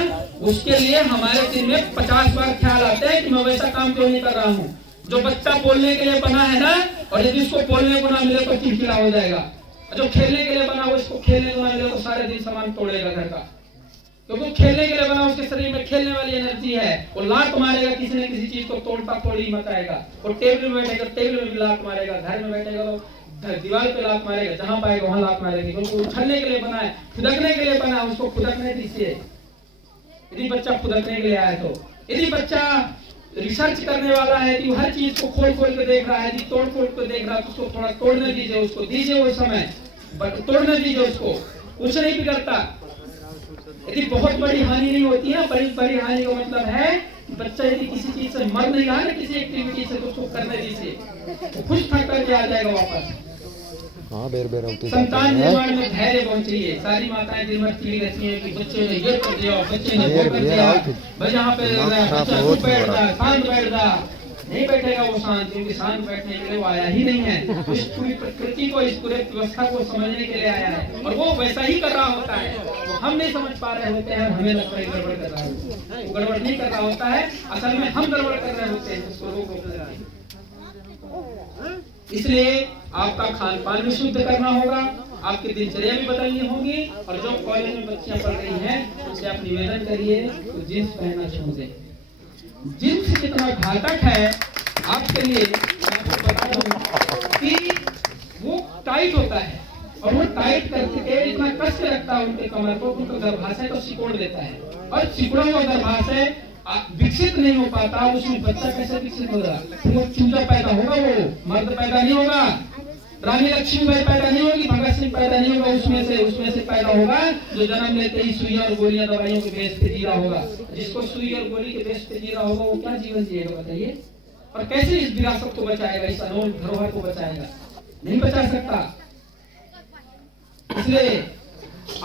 उसके लिए हमारे दिल में 50 बार ख्याल आता है कि मैं वैसा काम क्यों नहीं कर रहा हूँ। जो बच्चा बोलने के लिए बना है ना, और यदि उसको बोलने को ना मिले तो चिड़चिड़ा हो जाएगा। जो खेलने के लिए बना हो, उसको खेलने को ना मिले तो सारे दिन सामान तोड़ेगा घर का। क्योंकि खेलने के लिए बना, उसके शरीर में खेलने वाली एनर्जी है, वो लात मारेगा, किसी न किसी चीज को तोड़ता थोड़ी मचाएगा। और टेबल में बैठेगा, टेबल में भी लात मारेगा, घर में बैठेगा तो दीवार पे लात मारेगा, जहां पाएगा वहां लात मारेगी। क्योंकि उछलने के लिए बना है, खुदकने के लिए बना है, उसको खुदकने दीजिए। यदि बच्चा खुदकने के लिए आया तो, यदि बच्चा रिसर्च करने वाला है कि हर चीज को खोल खोल के देख रहा है, यदि तोड़ फोड़ के देख रहा है, तो उसको थोड़ा तोड़ने दीजिए, उसको दीजिए वो समय, तोड़ने दीजिए उसको, कुछ नहीं बिगड़ता। यदि बहुत बड़ी हानि नहीं होती है, बड़ी बड़ी हानि का मतलब है कि बच्चा यदि किसी चीज से मर नहीं रहा है, किसी एक्टिविटी से, तो उसको करने दीजिए, तो खुश थक करके आ जाएगा वापस। संतान निर्माण में धैर्य बहुत चाहिए। सारी माताएं दिन भर चिड़ी रहती हैं कि बच्चे ने ये कर दिया, बच्चे ने वो कर दिया, भाई यहाँ पे बच्चा चुप बैठ जा, शांत बैठ जा। नहीं बैठेगा वो शांत, क्योंकि शांत बैठने के लिए वो आया ही नहीं है। तो इस पूरी प्रकृति को, इस पूरे व्यवस्था को समझने के लिए आया है, और वो वैसा ही कर रहा होता है। तो हम नहीं समझ पा रहे होते हैं, हमें लगता है गड़बड़ कर रहा है। वो गड़बड़ नहीं कर रहा होता है, असल में हम गड़बड़ कर रहे होते हैं, जिसको रोक रहे हैं। इसलिए आपका खान पान भी शुद्ध करना होगा, आपकी दिनचर्या भी बदलनी होगी। और जो कॉलेज में बच्चियां पढ़ रही हैं, उनसे आप निवेदन करिए तो जींस पहनना छोड़ दें। जींस कितना घातक है आपके लिए, आपको बता दूं कि वो टाइट होता है, और वो टाइट करके इतना कस के रखता है उनके कमर को, उनका गर्भाशय को सिकोड़ देता है। और सिकुड़ा हुआ गर्भाशय विकसित नहीं हो पाता, उसमें बच्चा कैसे विकसित होगा? वो चूजा पैदा होगा, वो मर्द पैदा नहीं होगा, रानी लक्ष्मीबाई पैदा नहीं होगी, भगत सिंह पैदा नहीं होगा। उसमें से पैदा होगा जो जन्म लेते ही सुई और गोलियां दवाइयों के बेस पे जी रहा होगा। जिसको सुई और गोली के बेस पे जी रहा होगा, वो क्या जीवन जिएगा बताइए? और कैसे इस विरासत को बचाएगा, इस अनमोल धरोहर को बचाएगा? नहीं बचा सकता। इसलिए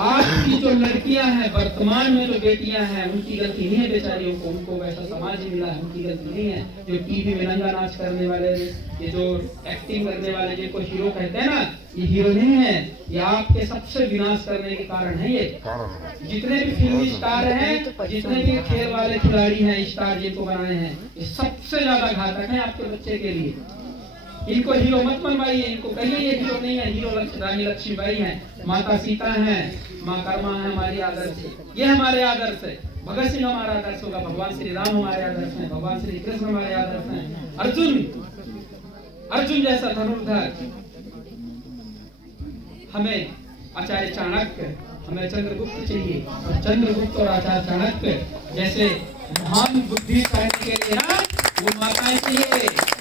आज की जो लड़कियां हैं, वर्तमान में जो बेटियां हैं, उनकी गलती नहीं है बेचारियों को, उनको वैसा समाज ही मिला है, उनकी गलती नहीं है। जो टीवी में नंगा नाच करने वाले, ये जो एक्टिंग करने वाले, जिनको हीरो कहते हैं ना, ये हीरो नहीं है, ये आपके सबसे विनाश करने के कारण है। ये जितने भी फिल्मी स्टार हैं, जितने भी खेल वाले खिलाड़ी हैं, स्टार जिनको बनाए हैं, ये सबसे ज्यादा घातक है आपके बच्चे के लिए। इनको हीरो मत बनवाइए, इनको कहिए ये हीरो नहीं है, हीरो रानी लक्ष्मीबाई है, माता सीता है, माँ कर्मा है, हमारी आदर्श है, ये हमारे आदर्श है। भगत सिंह हमारा आदर्श होगा, भगवान श्री राम हमारे आदर्श हैं, भगवान श्री कृष्ण हमारे आदर्श हैं, अर्जुन जैसा धनुर्धर। हमें आचार्य चाणक्य, हमें चंद्रगुप्त चाहिए, और चंद्रगुप्त और आचार्य चाणक्य जैसे महान बुद्धि पाने के लिए ना, वो माताएं चाहिए।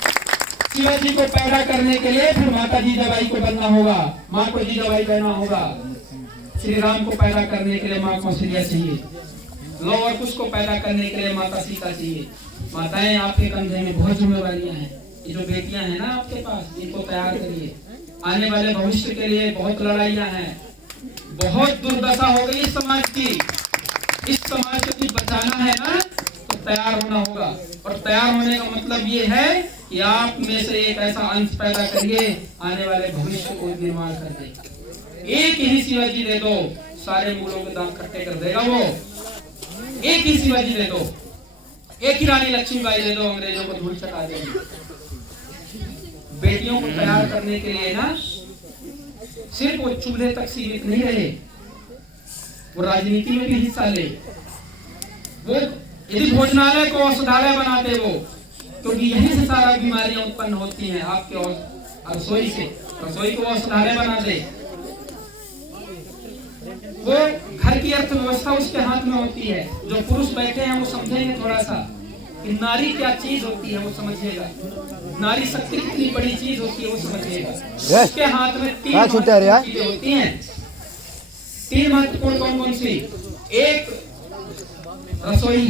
शिवाजी को पैदा करने के लिए फिर माता जीजाबाई को बनना होगा, माँ को जीजाबाई बनना होगा। श्री राम को पैदा करने के लिए माँ कौशल्या चाहिए, लौ और कुश को पैदा करने के लिए माता सीता चाहिए। माताएं आपके कंधे में बहुत जिम्मेवारियां हैं। ये जो बेटियां हैं ना आपके पास, इनको तैयार करिए, आने वाले भविष्य के लिए बहुत लड़ाइयां हैं। बहुत दुर्दशा हो गई इस समाज की, इस समाज को कुछ बचाना है ना, तो तैयार होना होगा। और तैयार होने का मतलब ये है कि आप में से एक ऐसा अंश पैदा करिए, आने वाले भविष्य को निर्माण कर दे। एक ही शिवाजी दे दो, सारे मूलों के दांत खट्टे कर देगा वो। एक ही शिवाजी दे दो, एक ही रानी लक्ष्मीबाई दे दो, अंग्रेजों को धूल चटा देंगे। बेटियों को तैयार करने के लिए ना सिर्फ वो चूल्हे तक सीमित नहीं रहे, वो राजनीति में भी हिस्सा ले। वो यदि भोजनालय को औषधालय बनाते वो, क्योंकि यहीं से सारा बीमारियां उत्पन्न होती हैं आपके रसोई से, रसोई को औषधालय बना दे। वो घर की अर्थव्यवस्था उसके हाथ में होती है। जो पुरुष बैठे हैं वो समझेंगे थोड़ा सा कि नारी क्या चीज होती है, वो समझिएगा। नारी शक्ति कितनी बड़ी चीज होती है, वो समझिएगा। उसके हाथ में 3 चीजें होती हैं। 3 महत्वपूर्ण कौन कौन सी? एक रसोई,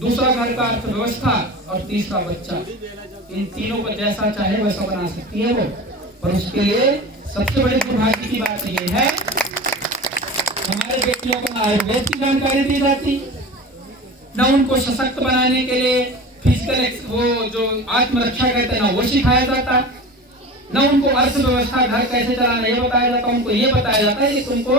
दूसरा घर का अर्थव्यवस्था, और तीसरा बच्चा। इन तीनों को जैसा चाहे वैसा बना सकती है वो। पर उसके लिए सबसे बड़ी दुर्भाग्य की बात यह है, हमारे बेटियों को आयुर्वेद की जानकारी दी जाती, न उनको सशक्त बनाने के लिए फिजिकल वो जो आत्मरक्षा कहते हैं ना, वो सिखाया जाता, न उनको अर्थव्यवस्था घर कैसे चलाना ये बताया जाता है, उनको ये बताया जाता है कि तुमको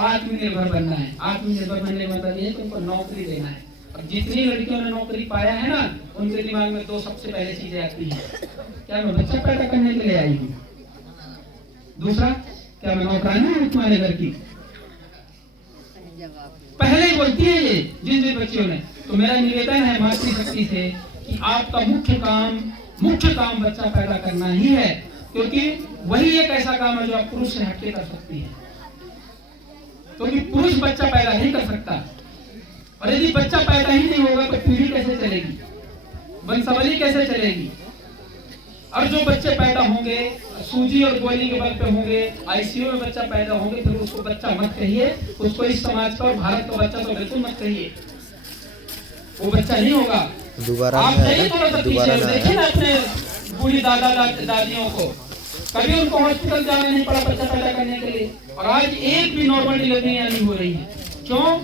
आत्मनिर्भर बनना है। आत्मनिर्भर बनने का मतलब ये तुमको नौकरी देना है। और जितनी लड़कियों ने नौकरी पाया है ना, उनके दिमाग में दो सबसे पहले चीजें आती है, क्या मैं बच्चा पैदा करने के लिए आई हूँ, दूसरा क्या मैं नौकरानी हूँ तुम्हारे घर की। पहले ही बोलती है ये जिन बच्चियों ने। तो मेरा निवेदन है मातृशक्ति से कि आपका मुख्य काम बच्चा पैदा करना ही है, क्योंकि वही एक ऐसा काम है जो आप पुरुष से हटके कर सकती है। क्योंकि पुरुष बच्चा पैदा नहीं कर सकता, और यदि बच्चा पैदा ही नहीं होगा तो पीढ़ी कैसे चलेगी, वंशावली कैसे चलेगी। और जो बच्चे पैदा होंगे सूजी और गोली के बल पे होंगे, आईसीयू में बच्चा पैदा होंगे, फिर उसको बच्चा मत कहिए, उसको इस समाज का और भारत का बच्चा तो बिल्कुल मत कहिए, वो बच्चा नहीं होगा। आप नहीं बोल सकते। देखिए ना अपने बूढ़ी दादियों को, कभी उनको हॉस्पिटल जाना नहीं पड़ा बच्चा पैदा करने के लिए, और आज एक भी नॉर्मल डिलीवरी नहीं हो रही है। क्यों?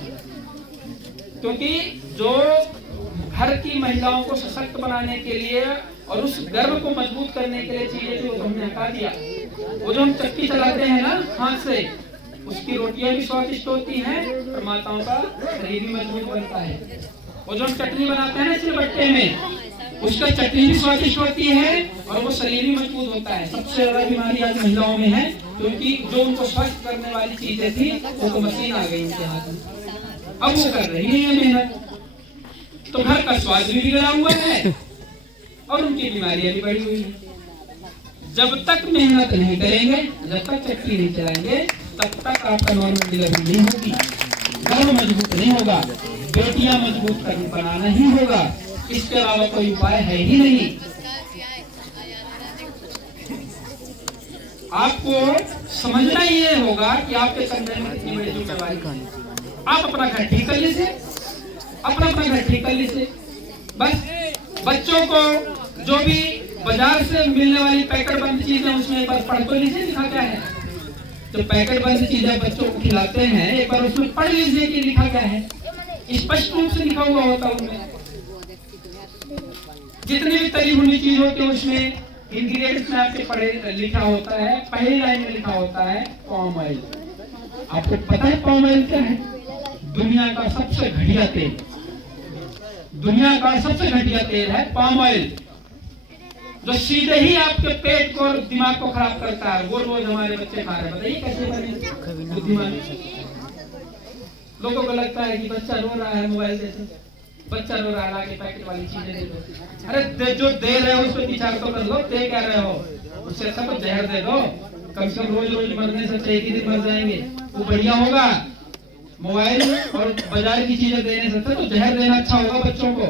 क्योंकि जो घर की महिलाओं को सशक्त बनाने के लिए और उस गर्भ को मजबूत करने के लिए चीजें जो हमने हटा दिया, वो जो हम चक्की चलाते हैं ना हाथ से, उसकी रोटियां भी स्वादिष्ट होती हैं और माताओं का शरीर भी मजबूत बनता है। वो जो हम चटनी बनाते हैं ना सिलबट्टे में, उसका चटनी भी स्वादिष्ट होती है और वो शरीर भी मजबूत होता है। सबसे ज्यादा बीमारी आज महिलाओं में है, क्योंकि जो उनको स्वस्थ करने वाली चीजें थी वो तो मशीन आ गई उनके हाथ में, अब वो कर रही है मेहनत। तो घर का स्वाद भी बिगड़ा हुआ है और उनकी बीमारियां भी बढ़ी हुई है। जब तक मेहनत नहीं करेंगे, जब तक चक्की नहीं चलाएंगे, तब तक आपका नॉर्मल डिलीवरी नहीं होगी, घर मजबूत नहीं होगा, बेटियां मजबूत कर बनाना ही होगा। इसके अलावा कोई उपाय है ही नहीं। आपको समझना ये होगा कि आपके कंधे में कितनी बड़ी जिम्मेवारी। आप अपना घर ठीक कर लीजिए, अपना घर ठीक कर लीजिए। बस बच्चों को जो भी बाजार से मिलने वाली पैकेट बंद चीज है उसमें एक बार पढ़ तो लीजिए लिखा क्या है। जो पैकेट बंद चीजें बच्चों को खिलाते हैं एक बार उसमें पढ़ लीजिए कि लिखा क्या है। स्पष्ट रूप से लिखा हुआ होता है उनमें, जितनी भी तली भुनी चीज होती है उसमें इंग्रेडिएंट्स में आपके पढ़े लिखा होता है। पहली लाइन में लिखा होता है पाम ऑयल। आपको पता है पाम ऑयल क्या है? दुनिया का सबसे घटिया तेल, दुनिया का सबसे घटिया तेल है पाम ऑयल, जो सीधे ही आपके पेट को और दिमाग को खराब करता है। वो रोज हमारे बच्चे खा रहे हैं, बताइए कैसे बने बुद्धिमान। लोगों को लगता है कि बच्चा रो रहा है मोबाइल दे दो, बच्चा रो रहा है लाके पैकेट वाली चीजें दे दो। अरे जो दे रहे हो उस पर विचार तो कर लो, दे क्या रहे हो, उससे अच्छा तो जहर दे दो। कम से कम रोज रोज मरने से एक ही दिन मर जाएंगे, वो बढ़िया होगा। मोबाइल और बाजार की चीजें देने से तो जहर देना अच्छा होगा बच्चों को।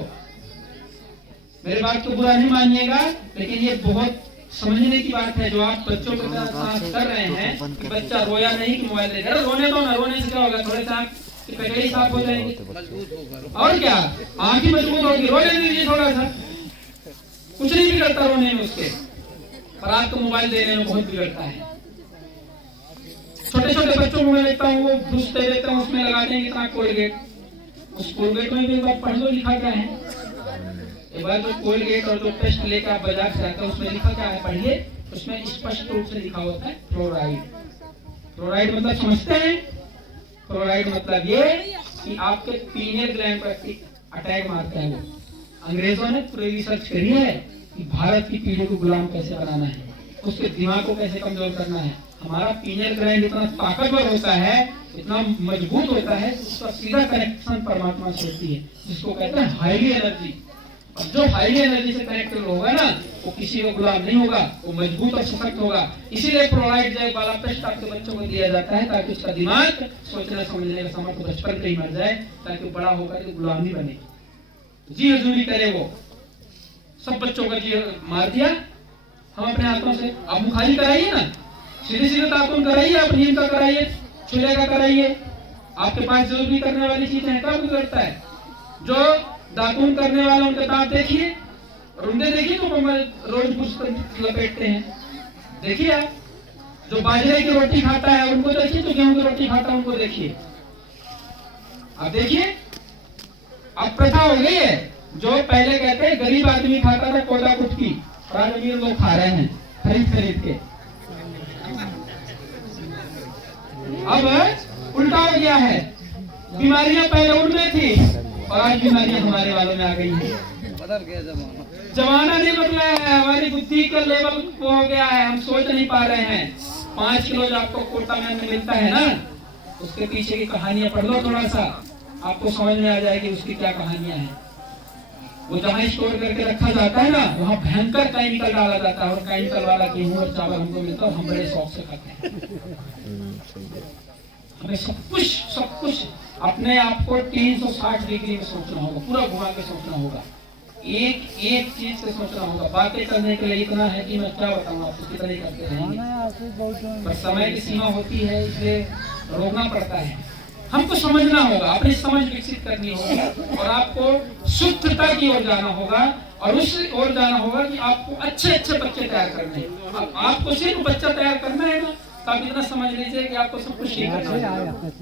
मेरे बात को बुरा नहीं मानिएगा, लेकिन ये बहुत समझने की बात है जो आप बच्चों के साथ कर रहे हैं कि बच्चा रोया नहीं कि मोबाइल दे। अरे रोने दो ना, रोने से क्या होगा, थोड़े से आंख की पकड़ी साफ हो जाएंगे और क्या आंख ही मजबूत होगी। रोने दीजिए थोड़ा सा, कुछ नहीं बिगड़ता रोने में उसके, पर आपको मोबाइल देने में बहुत बिगड़ता है। छोटे छोटे बच्चों को मैं देखता हूँ वो ब्रश दे देता हूँ, उसमें लगा देंगे इतना कोलगेट। उस कोलगेट में भी एक बार पढ़ लो लिखा क्या है। एक बार जो कोलगेट और जो पेस्ट लेकर आप बाजार से आते हैं उसमें लिखा क्या है पढ़िए। उसमें स्पष्ट रूप से लिखा होता है फ्लोराइड। फ्लोराइड मतलब समझते हैं? फ्लोराइड मतलब ये कि आपके पीनियल ग्लैंड पर अटैक मारता है। वो अंग्रेजों ने पूरी रिसर्च करी है कि भारत की पीढ़ी को गुलाम कैसे बनाना है, उसके दिमाग को कैसे कमजोर करना है। हमारा पीनियल ग्लैंड इतना ताकतवर होता है, इतना मजबूत होता है, उसका सीधा कनेक्शन परमात्मा से होती है, जिसको कहते हैं हाईली एनर्जी। और जो हाईली एनर्जी से कनेक्टेड होगा ना, वो किसी को गुलाम नहीं होगा, वो मजबूत और सशक्त होगा। इसीलिए फ्लोराइड जैक वाला पेस्ट आपके बच्चों को दिया जाता है, ताकि उसका दिमाग सोचने समझने का सामर्थ्य बचपन से ही मर जाए, ताकि बड़ा होकर के गुलाम नहीं बने, जी हजूरी करे। वो सब बच्चों का जी मार दिया हम अपने हाथों से। आप मुखारी कराइए ना, सीधे सीधे दातुन कराइए, आप नीम का कराइए, छुले का कराइए। आपके पास जो भी करने वाली चीजें हैं कब बिगड़ता है। जो दातुन करने वाले उनके दांत देखिए, रुंदे देखिए तो रोज कुछ लपेटते हैं। देखिए आप जो बाजरे की रोटी खाता है उनको देखिए, जो गेहूं की रोटी खाता है उनको देखिए। आप देखिए अब प्रथा हो गई है, जो पहले कहते हैं गरीब आदमी खाता था कोयला कुटकी, और आज अमीर लोग खा रहे हैं। खरीद के। अब उल्टा हो गया है, बीमारियां पहले उनमें थी और आज बीमारियां हमारे वालों में आ गई हैं। बदल गया जमाना नहीं बदला है, हमारी बुद्धि का लेवल वो हो गया है, हम सोच नहीं पा रहे हैं। 5 किलो जो आपको कोटा में मिलता है ना, उसके पीछे की कहानियां पढ़ लो थोड़ा सा, आपको समझ में आ जाएगी उसकी क्या कहानियां हैं। वो जहाँ स्टोर करके रखा जाता है ना, वहाँ भयंकर केमिकल डाला जाता है और केमिकल वाला गेहूं और चावल हमको मिलता है, हम बड़े शौक से खाते हैं। हमें सब कुछ अपने आप को 360 डिग्री में सोचना होगा, पूरा घुमा के सोचना होगा, एक चीज से सोचना होगा। बातें करने के लिए इतना है कि मैं क्या बताऊं आपको, कितना ही करते रहेंगे, पर समय की सीमा होती है, इसलिए रोकना पड़ता है। हमको समझना होगा, अपनी समझ विकसित करनी होगी और आपको शुद्धता की ओर जाना होगा और उस ओर जाना होगा कि आपको अच्छे बच्चे तैयार करने हैं। आपको सिर्फ बच्चा तैयार करना है ना, तो आप इतना समझ लीजिए कि आपको सब कुछ ठीक करना है।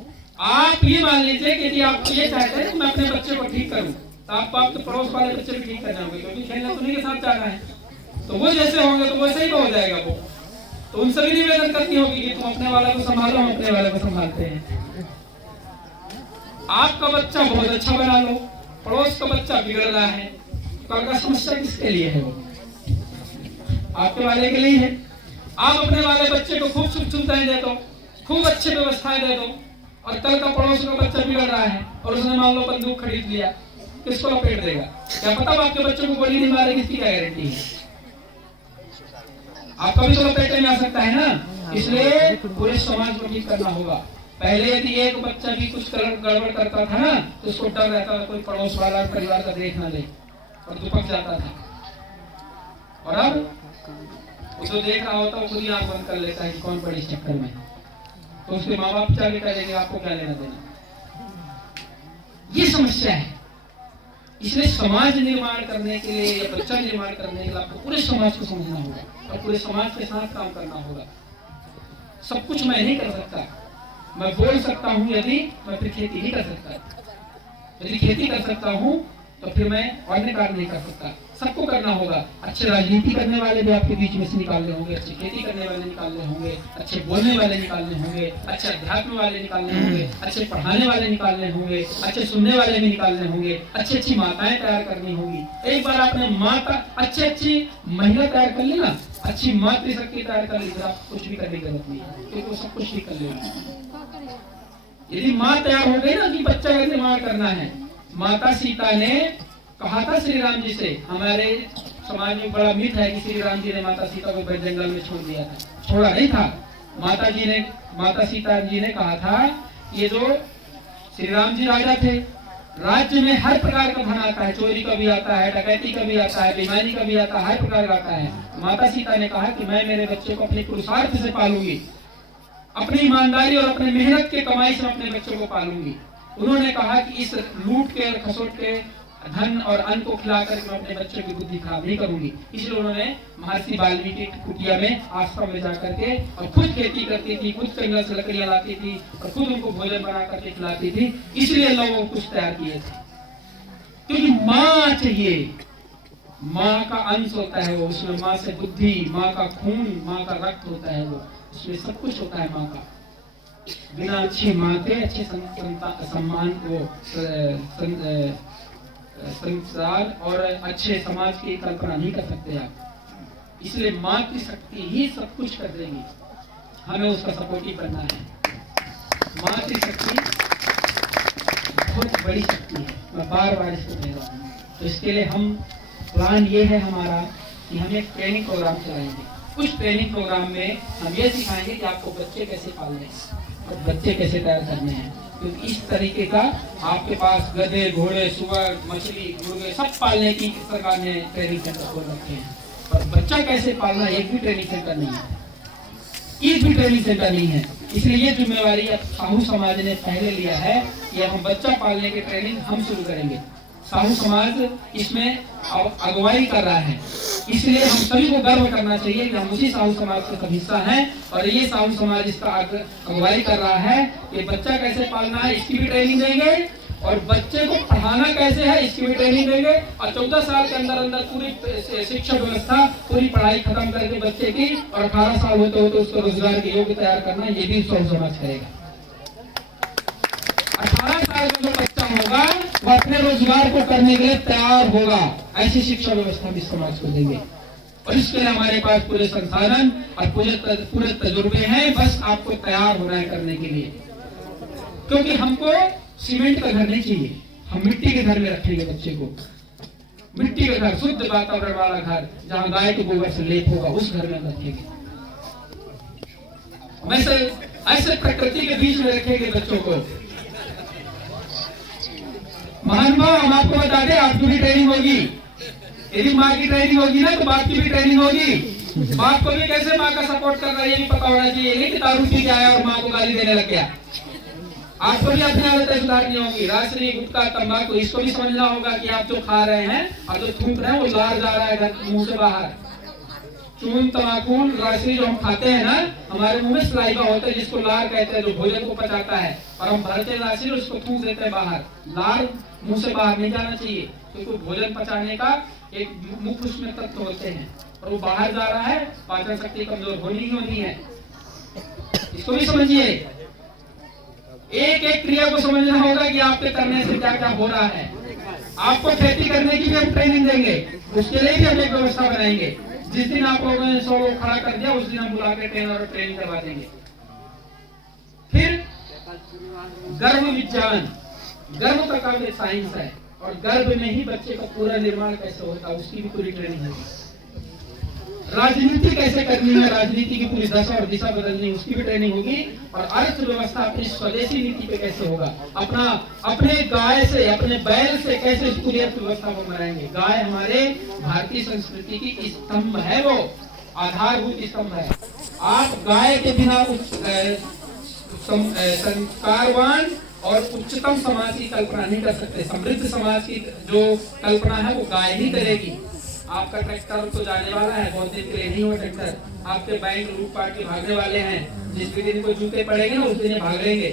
आप ये मान लीजिए कि यदि आप ये चाहते हैं कि मैं अपने बच्चे को ठीक करूं, तो आपको तो पड़ोस वाले बच्चे भी ठीक करना होगा, क्योंकि खेलना तो उन्हीं के साथ जाना है। तो वो जैसे होंगे तो वैसे ही हो जाएगा वो। तो उनसे भी निवेदन करनी होगी कि तुम अपने वाले को संभालो, हम अपने वाले को संभालते हैं। आपका बच्चा बहुत अच्छा बना लो, पड़ोस का बच्चा बिगड़ रहा है, तो अगर समस्या किसके लिए है? वो आपके वाले के लिए है। आप अपने वाले बच्चे को खूब सुख सुविधाएं दे दो, खूब अच्छी व्यवस्थाएं दे दो, और कल का पड़ोस का बच्चा बिगड़ रहा है और उसने मान लो बंदूक खरीद लिया, किसको लपेट देगा? क्या पता आपके बच्चों को गोली नहीं मारेगी, इसकी क्या गारंटी है? आपका भी तो लपेटे में आ सकता है ना। इसलिए पूरे समाज को ठीक करना होगा। पहले यदि एक बच्चा भी कुछ गड़बड़ करता था ना, तो उसको डर रहता था कोई पड़ोस वाला परिवार का देख ना ले और दुपक जाता था। और अब उसको देख रहा होता वो खुद ही आंख बंद कर लेता है कि कौन पड़े इस चक्कर में, तो उसके माँ बाप जाके कहेंगे आपको क्या लेना देना। ये समस्या है। इसलिए समाज निर्माण करने के लिए या बच्चा निर्माण करने के लिए आपको पूरे समाज को समझना होगा और पूरे समाज के साथ काम करना होगा। सब कुछ मैं नहीं कर सकता, मैं बोल सकता हूँ यदि, मैं फिर खेती नहीं कर सकता। यदि खेती कर सकता हूँ तो फिर मैं अन्य कार्य नहीं कर सकता। सबको करना होगा। अच्छे राजनीति करने वाले भी आपके बीच में से निकालने होंगे, अच्छी खेती करने वाले निकालने होंगे, अच्छे बोलने वाले निकालने होंगे, अच्छे अध्यात्म वाले निकालने होंगे, अच्छे पढ़ाने वाले निकालने होंगे, अच्छे सुनने वाले भी निकालने होंगे, अच्छी माताएं तैयार करनी होगी। एक बार आपने माता अच्छी महिला तैयार कर ली ना, अच्छी मातृशक्ति तैयार कर ली, आप कुछ भी करने की जरूरत नहीं है, क्योंकि वो सब कुछ ही कर लेगी। यदि माँ तैयार हो गई ना कि बच्चा का निर्माण करना है। माता सीता ने कहा था श्री राम जी से, हमारे समाज में बड़ा मिथ है कि श्री राम जी ने माता सीता को जंगल में छोड़ दिया था। छोड़ा नहीं था। माता सीता जी ने कहा था, ये जो श्री राम जी राजा थे, राज्य में हर प्रकार का धन आता है, चोरी का भी आता है, डकैती का भी आता है, बेईमानी का भी आता है, हर प्रकार का आता है। माता सीता ने कहा कि मैं मेरे बच्चे को अपने पुरुषार्थ से पालूंगी, अपनी ईमानदारी और अपने मेहनत के कमाई से अपने बच्चों को पालूंगी। उन्होंने कहा कि इस लूट के खसोट के धन और अन्न को खिलाकर मैं अपने बच्चों की बुद्धि खराब नहीं करूंगी। इसलिए उन्होंने महर्षि वाल्मीकि कुटिया में आश्रम में जाकर के और खुद खेती करती थी, खुद जंगल से लकड़ियां लाती थी और खुद उनको भोजन बना करके खिलाती थी। इसलिए लोगों को कुछ तैयार किए थे, क्योंकि माँ चाहिए, माँ का अंश होता है वो, उसमें माँ से बुद्धि, माँ का खून, माँ का रक्त होता है वो, उसमें सब कुछ होता है माँ का। बिना अच्छी माँ के अच्छे सम्मान को संसार और अच्छे समाज की कल्पना नहीं कर सकते आप। इसलिए माँ की शक्ति ही सब कुछ कर देगी, हमें उसका सपोर्टिव बनना है। माँ की शक्ति बहुत बड़ी शक्ति है, मैं बार बार इसको कह रहा हूँ। तो इसके लिए हम प्लान ये है हमारा कि हम एक ट्रेनिंग प्रोग्राम चलाएंगे। उस ट्रेनिंग प्रोग्राम में हम ये सिखाएंगे कि आपको बच्चे कैसे पालने हैं और बच्चे कैसे तैयार करने हैं। क्योंकि इस तरीके का आपके पास गधे, घोड़े, सुअर, मछली, मुर्गे सब पालने की सरकार ने ट्रेनिंग सेंटर खोल रखे हैं, पर बच्चा कैसे पालना एक भी ट्रेनिंग सेंटर नहीं है, एक भी ट्रेनिंग सेंटर नहीं है। इसलिए ये जिम्मेवारी अब साहू समाज ने पहले लिया है कि हम बच्चा पालने की ट्रेनिंग हम शुरू करेंगे। साहू समाज इसमें अगुवाई कर रहा है, इसलिए हम सभी को गर्व करना चाहिए कि हम उसी साहू समाज का हिस्सा हैं और ये साहू समाज इसका अगुवाई कर रहा है कि बच्चा कैसे पालना है, इसकी भी ट्रेनिंग देंगे और बच्चे को पढ़ाना कैसे है इसकी भी ट्रेनिंग देंगे। और 14 साल के अंदर अंदर पूरी शिक्षा व्यवस्था, पूरी पढ़ाई खत्म करके बच्चे की, और 18 साल होते होते उसको रोजगार के योग्य तैयार करना, ये भी सब समाज करेगा। 18 साल का जो बच्चा होगा वो अपने रोजगार को करने के लिए तैयार होगा। ऐसी शिक्षा व्यवस्था भी समाज को देंगे। और इसके लिए हमारे पास पूरे संसाधन और पूरे तजुर्बे हैं, बस आपको तैयार होना है करने के लिए। क्योंकि हमको सीमेंट का घर नहीं चाहिए, हम मिट्टी के घर में रखेंगे बच्चे को। मिट्टी का घर, शुद्ध वातावरण वाला घर, जहाँ गाय के गोबर से लेप होगा, उस घर में रखेंगे। ऐसे प्रकृति के बीच में रखेंगे बच्चों को। महानुभाव, हम आपको बता दें, आपकी भी ट्रेनिंग होगी। यदि माँ की ट्रेनिंग होगी ना, तो बाप की भी ट्रेनिंग होगी। बाप को भी कैसे माँ का सपोर्ट करना है ये भी पता होना चाहिए, नहीं कि दारू पी के आया और माँ को गाली देने लग गया। आपको भी अपनी आदतें सुधारनी होगी। राजश्री, गुटखा, तंबाकू, इसको भी समझना होगा कि आप जो खा रहे हैं और जो थूक रहे हैं वो लार जा रहा है घर मुंह से बाहर। चून, तंबाकू, राजश्री जो हम खाते हैं ना, हमारे मुंह में सलाइवा होता है जिसको लार कहते हैं, जो भोजन को पचाता है, और हम भरते हैं राजश्री, उसको थूक देते हैं बाहर। लार मुंह से बाहर नहीं जाना चाहिए, क्योंकि भोजन पचाने का एक मुख्य उसमें तत्व होते हैं, और वो बाहर जा रहा है, पाचन शक्ति कमजोर होनी ही होनी है। इसको भी समझिए। एक एक क्रिया को समझना होगा कि आपके करने से क्या क्या हो रहा है। आपको खेती करने की भी हम ट्रेनिंग देंगे, उसके लिए भी हम एक व्यवस्था बनाएंगे। जिस दिन आप लोगों ने 100 लोग खड़ा कर दिया, उस दिन हम बुला के ट्रेनर और ट्रेनिंग करवा देंगे। फिर गर्भ विज्ञान, गर्भ का काम एक साइंस है, और गर्भ में ही बच्चे का पूरा निर्माण कैसे होता है उसकी भी पूरी ट्रेनिंग होगी। राजनीति कैसे करनी है, राजनीति की पूरी दशा और दिशा बदलनी, उसकी भी ट्रेनिंग होगी। और अर्थव्यवस्था अपनी स्वदेशी नीति पे कैसे होगा, अपने गाय से, अपने बैल से कैसे इस पूरी अर्थव्यवस्था को बनाएंगे। गाय हमारे भारतीय संस्कृति की स्तंभ है, वो आधारभूत स्तंभ है। आप गाय के बिना संस्कारवान और उच्चतम समाज की कल्पना नहीं कर सकते। समृद्ध समाज की जो कल्पना है वो गाय ही करेगी। आपका ट्रैक्टर तो जाने वाला है, बहुत दिन के लिए नहीं हो ट्रैक्टर। आपके बैंक लूट पाट के भागने वाले हैं, जिस भी दिन को जूते पड़ेंगे ना उस दिन ये भाग लेंगे।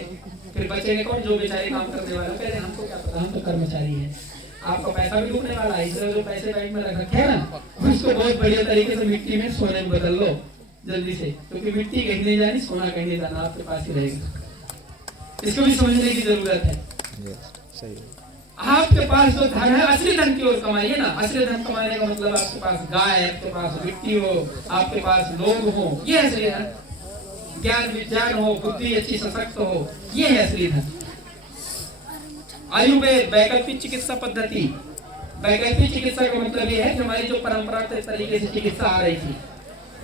फिर बचेंगे कौन? जो बेचारे काम करने वाले। पहले हमको क्या पता, हम तो कर्मचारी हैं। आपका पैसा भी डूबने वाला है, इसलिए जो पैसे बैंक में रख रखे हैं ना, उसको बहुत बढ़िया तरीके से मिट्टी में सोने में बदल लो जल्दी से, क्योंकि मिट्टी कहीं नहीं जानी, सोना कहीं नहीं जाना, आपके पास ही रहेगा। इसको भी समझने की जरूरत है। सही। आपके पास जो धन है, असली धन की ओर कमाइए ना। असली धन कमाने का मतलब आपके पास गाय, आपके पास मिट्टी हो, आपके पास लोग हो, ये असली धन। ज्ञान विज्ञान हो, बुद्धि अच्छी सशक्त हो, ये है असली धन। आयुर्वेद, वैकल्पिक चिकित्सा पद्धति। वैकल्पिक चिकित्सा का मतलब ये है कि हमारी जो परंपरागत तरीके से चिकित्सा आ रही थी,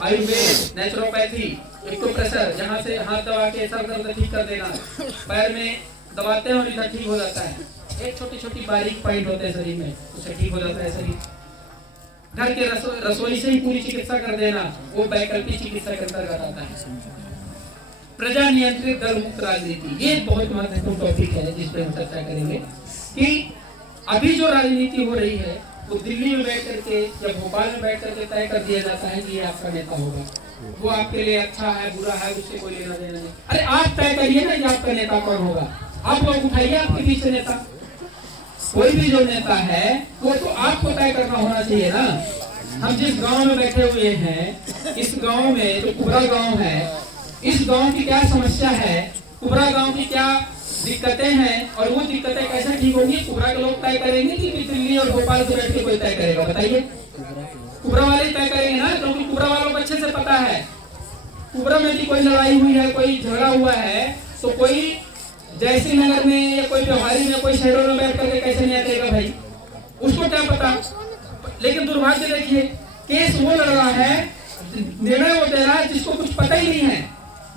आयुर्वेद, नेचुरोपैथी, एक्यूप्रेशर, जहाँ से हाथ दबा के सर दर्द ठीक कर देना, पैर में दबाते हैं और इधर ठीक हो जाता है। एक छोटी छोटी बारीक पॉइंट होते हैं शरीर में, उससे ठीक हो जाता है शरीर। घर के रसोई से ही पूरी चिकित्सा कर देना, वो वैकल्पिक चिकित्सा के अंतर्गत आता है। प्रजा नियंत्रित दल मुक्त राजनीति, ये बहुत महत्वपूर्ण टॉपिक है जिस पे हम चर्चा करेंगे। कि अभी जो राजनीति हो रही है वो दिल्ली में बैठ करके या भोपाल में बैठ करके तय कर दिया जाता है कि ये आपका नेता होगा, वो आपके लिए अच्छा है बुरा है उससे कोई लेना देना नहीं। अरे आप तय करिए ना कि आपका नेता कौन होगा। आप लोग उठाइए आपके पीछे नेता, कोई भी जो नेता है वो तो आपको तय करना होना चाहिए ना। हम जिस गांव में बैठे हुए हैं, इस गांव में जो कुबरा गांव है, इस गांव की क्या समस्या है, कुबरा गांव की क्या दिक्कतें हैं, और वो दिक्कतें कैसे ठीक होंगी, कुबरा के लोग तय करेंगे कि दिल्ली और भोपाल से बैठ के कोई तय करेगा? बताइए। कुबरा वाले तय करेंगे ना, क्योंकि कुबरा वालों को अच्छे से पता है। कुबरा में भी कोई लड़ाई हुई है, कोई झगड़ा हुआ है, तो कोई जैसी नगर में या कोई व्यवहारी में, कोई शहरों में बैठ करके कैसे नहीं आएगा भाई, उसको क्या पता। लेकिन दुर्भाग्य देखिए, केस वो लड़ रहा है, निर्णय वो दे रहा है जिसको कुछ पता ही नहीं है,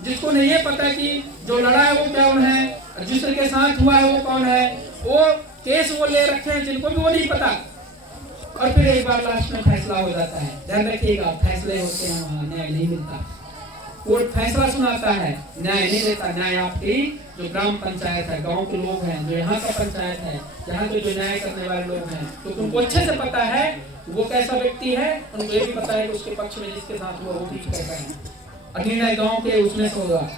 जिसको नहीं ये पता कि जो लड़ा है वो कौन है, जिसके साथ हुआ है वो कौन है। वो केस वो ले रखे हैं जिनको भी वो नहीं पता, और फिर एक बार लास्ट में फैसला हो जाता है। ध्यान रखिएगा, फैसले होते हैं वहाँ, न्याय नहीं मिलता। कोर्ट फैसला सुनाता है, न्याय नहीं देता। न्याय आपकी जो ग्राम पंचायत है, गांव के लोग हैं, जो यहाँ का पंचायत है, यहाँ के जो न्याय करने वाले लोग हैं, तो तुमको अच्छे से पता है वो कैसा व्यक्ति है, उनको ये भी पता है कि उसके पक्ष में जिसके साथ वो ठीक कैसा है, और निर्णय गाँव के उसमें से होगा।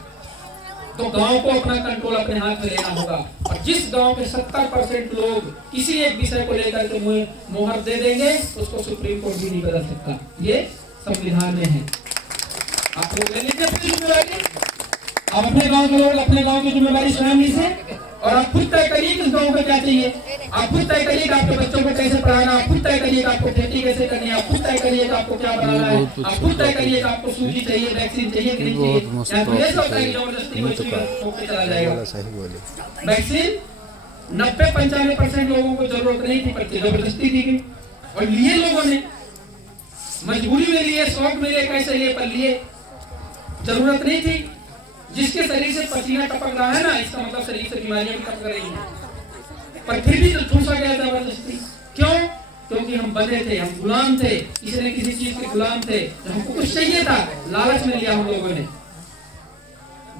तो गांव को अपना कंट्रोल अपने हाथ में लेना होगा। और जिस गांव के 70% लोग किसी एक विषय को लेकर के मोहर दे देंगे, उसको सुप्रीम कोर्ट भी नहीं बदल सकता। ये संविधान में है। आप लोग ले लीजिए अपनी जिम्मेदारी। आप अपने गांव के लोग अपने गांव की जिम्मेदारी स्वयं लीजिए और आप खुद तय करिए कि इस गांव को क्या चाहिए। आप खुद तय करिए कि आपके बच्चों को कैसे पढ़ाना, आप खुद तय करिए कि आपको खेती कैसे करनी है, आप खुद तय करिए कि आपको क्या बनाना है, आप खुद तय करिए कि आपको सूजी चाहिए, वैक्सीन चाहिए कि नहीं चाहिए। या तो ये सोचता है कि जबरदस्ती कोई चला जाएगा। वैक्सीन 90-95% लोगों को जरूरत नहीं थी, पर जबरदस्ती दी गई और लिए लोगों ने, मजबूरी में लिए, शौक में लिए, कैसे लिए, पर लिए। जरूरत नहीं थी। जिसके शरीर से पसीना टपक रहा है ना, इसका मतलब शरीर से बीमारियां भी टपक रही हैं, पर फिर भी ठूसा गया जबरदस्ती। क्यों? क्योंकि हम बंधे थे, हम गुलाम थे, किसी न किसी चीज के गुलाम थे। हमको कुछ चाहिए था, लालच में लिया हम लोगों ने।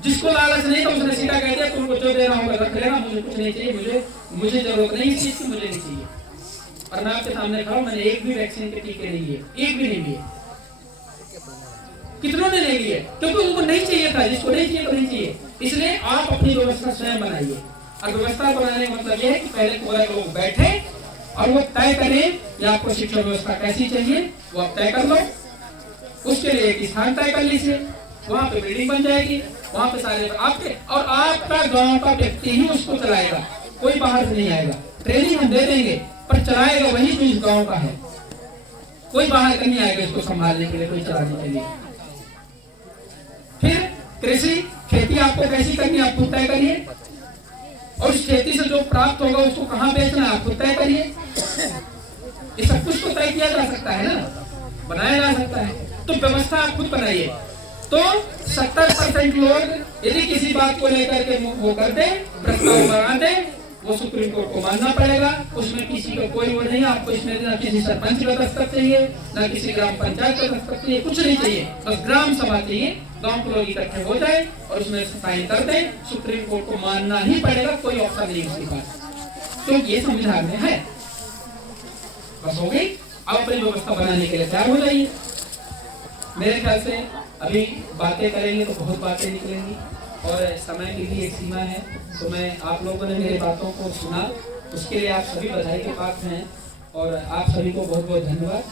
जिसको लालच नहीं था उसने सीधा कह दिया तुमको जो देना होगा रख लेना, मुझे कुछ नहीं चाहिए, मुझे जरूरत नहीं इस चीज की, मुझे नहीं चाहिए। और मैं आपके सामने खड़ा हूं, मैंने एक भी वैक्सीन के टीके नहीं लिए, एक भी नहीं लिए। कितनों ने ले लिए? क्योंकि उनको नहीं चाहिए था। जिसको नहीं चाहिए तो नहीं चाहिए। इसलिए आप अपनी व्यवस्था स्वयं बनाइए। और व्यवस्था बनाने का मतलब यह है कि पहले पूरे लोग बैठे और वो तय करें कि आपको शिक्षा व्यवस्था कैसी चाहिए, वो आप तय कर लो। उसके लिए एक स्थान तय कर लीजिए, वहां पे बिल्डिंग बन जाएगी, वहां पे सारे आपके और आपका गांव का व्यक्ति ही उसको चलाएगा, कोई बाहर से नहीं आएगा। ट्रेनिंग हम दे देंगे पर चलाएगा वही जो इस गांव का है। कोई बाहर का नहीं आएगा इसको संभालने के लिए, कोई चलाने के लिए। फिर कृषि खेती आपको कैसी करनी है आप खुद तय करिए, और उस खेती से जो प्राप्त होगा उसको कहां बेचना है आप खुद तय करिए। ये सब कुछ तो तय किया जा सकता है ना, बनाया जा सकता है। तो व्यवस्था आप खुद बनाइए। तो 70% लोग यदि किसी बात को लेकर के वो कर दे, प्रस्ताव बना दे, वो सुप्रीम कोर्ट को मानना पड़ेगा। उसमें किसी का कोई वो नहीं, आपको इसमें ना किसी सरपंच का दस्तखत चाहिए, ना किसी ग्राम पंचायत का दस्तखत चाहिए, कुछ नहीं चाहिए। बस ग्राम सभा चाहिए, गांव के लोग इकट्ठे हो जाए और उसमें साइन कर दें। सुप्रीम कोर्ट को मानना ही पड़ेगा, कोई ऑप्शन नहीं उसके पास, क्योंकि ये संविधान में है। बस हो गई। अब अपनी व्यवस्था बनाने के लिए तैयार हो जाइए। मेरे ख्याल से अभी बातें करेंगे तो बहुत बातें निकलेंगी और समय की भी एक सीमा है। तो मैं आप लोगों ने मेरी बातों को सुना, उसके लिए आप सभी बधाई के पात्र हैं और आप सभी को बहुत बहुत धन्यवाद।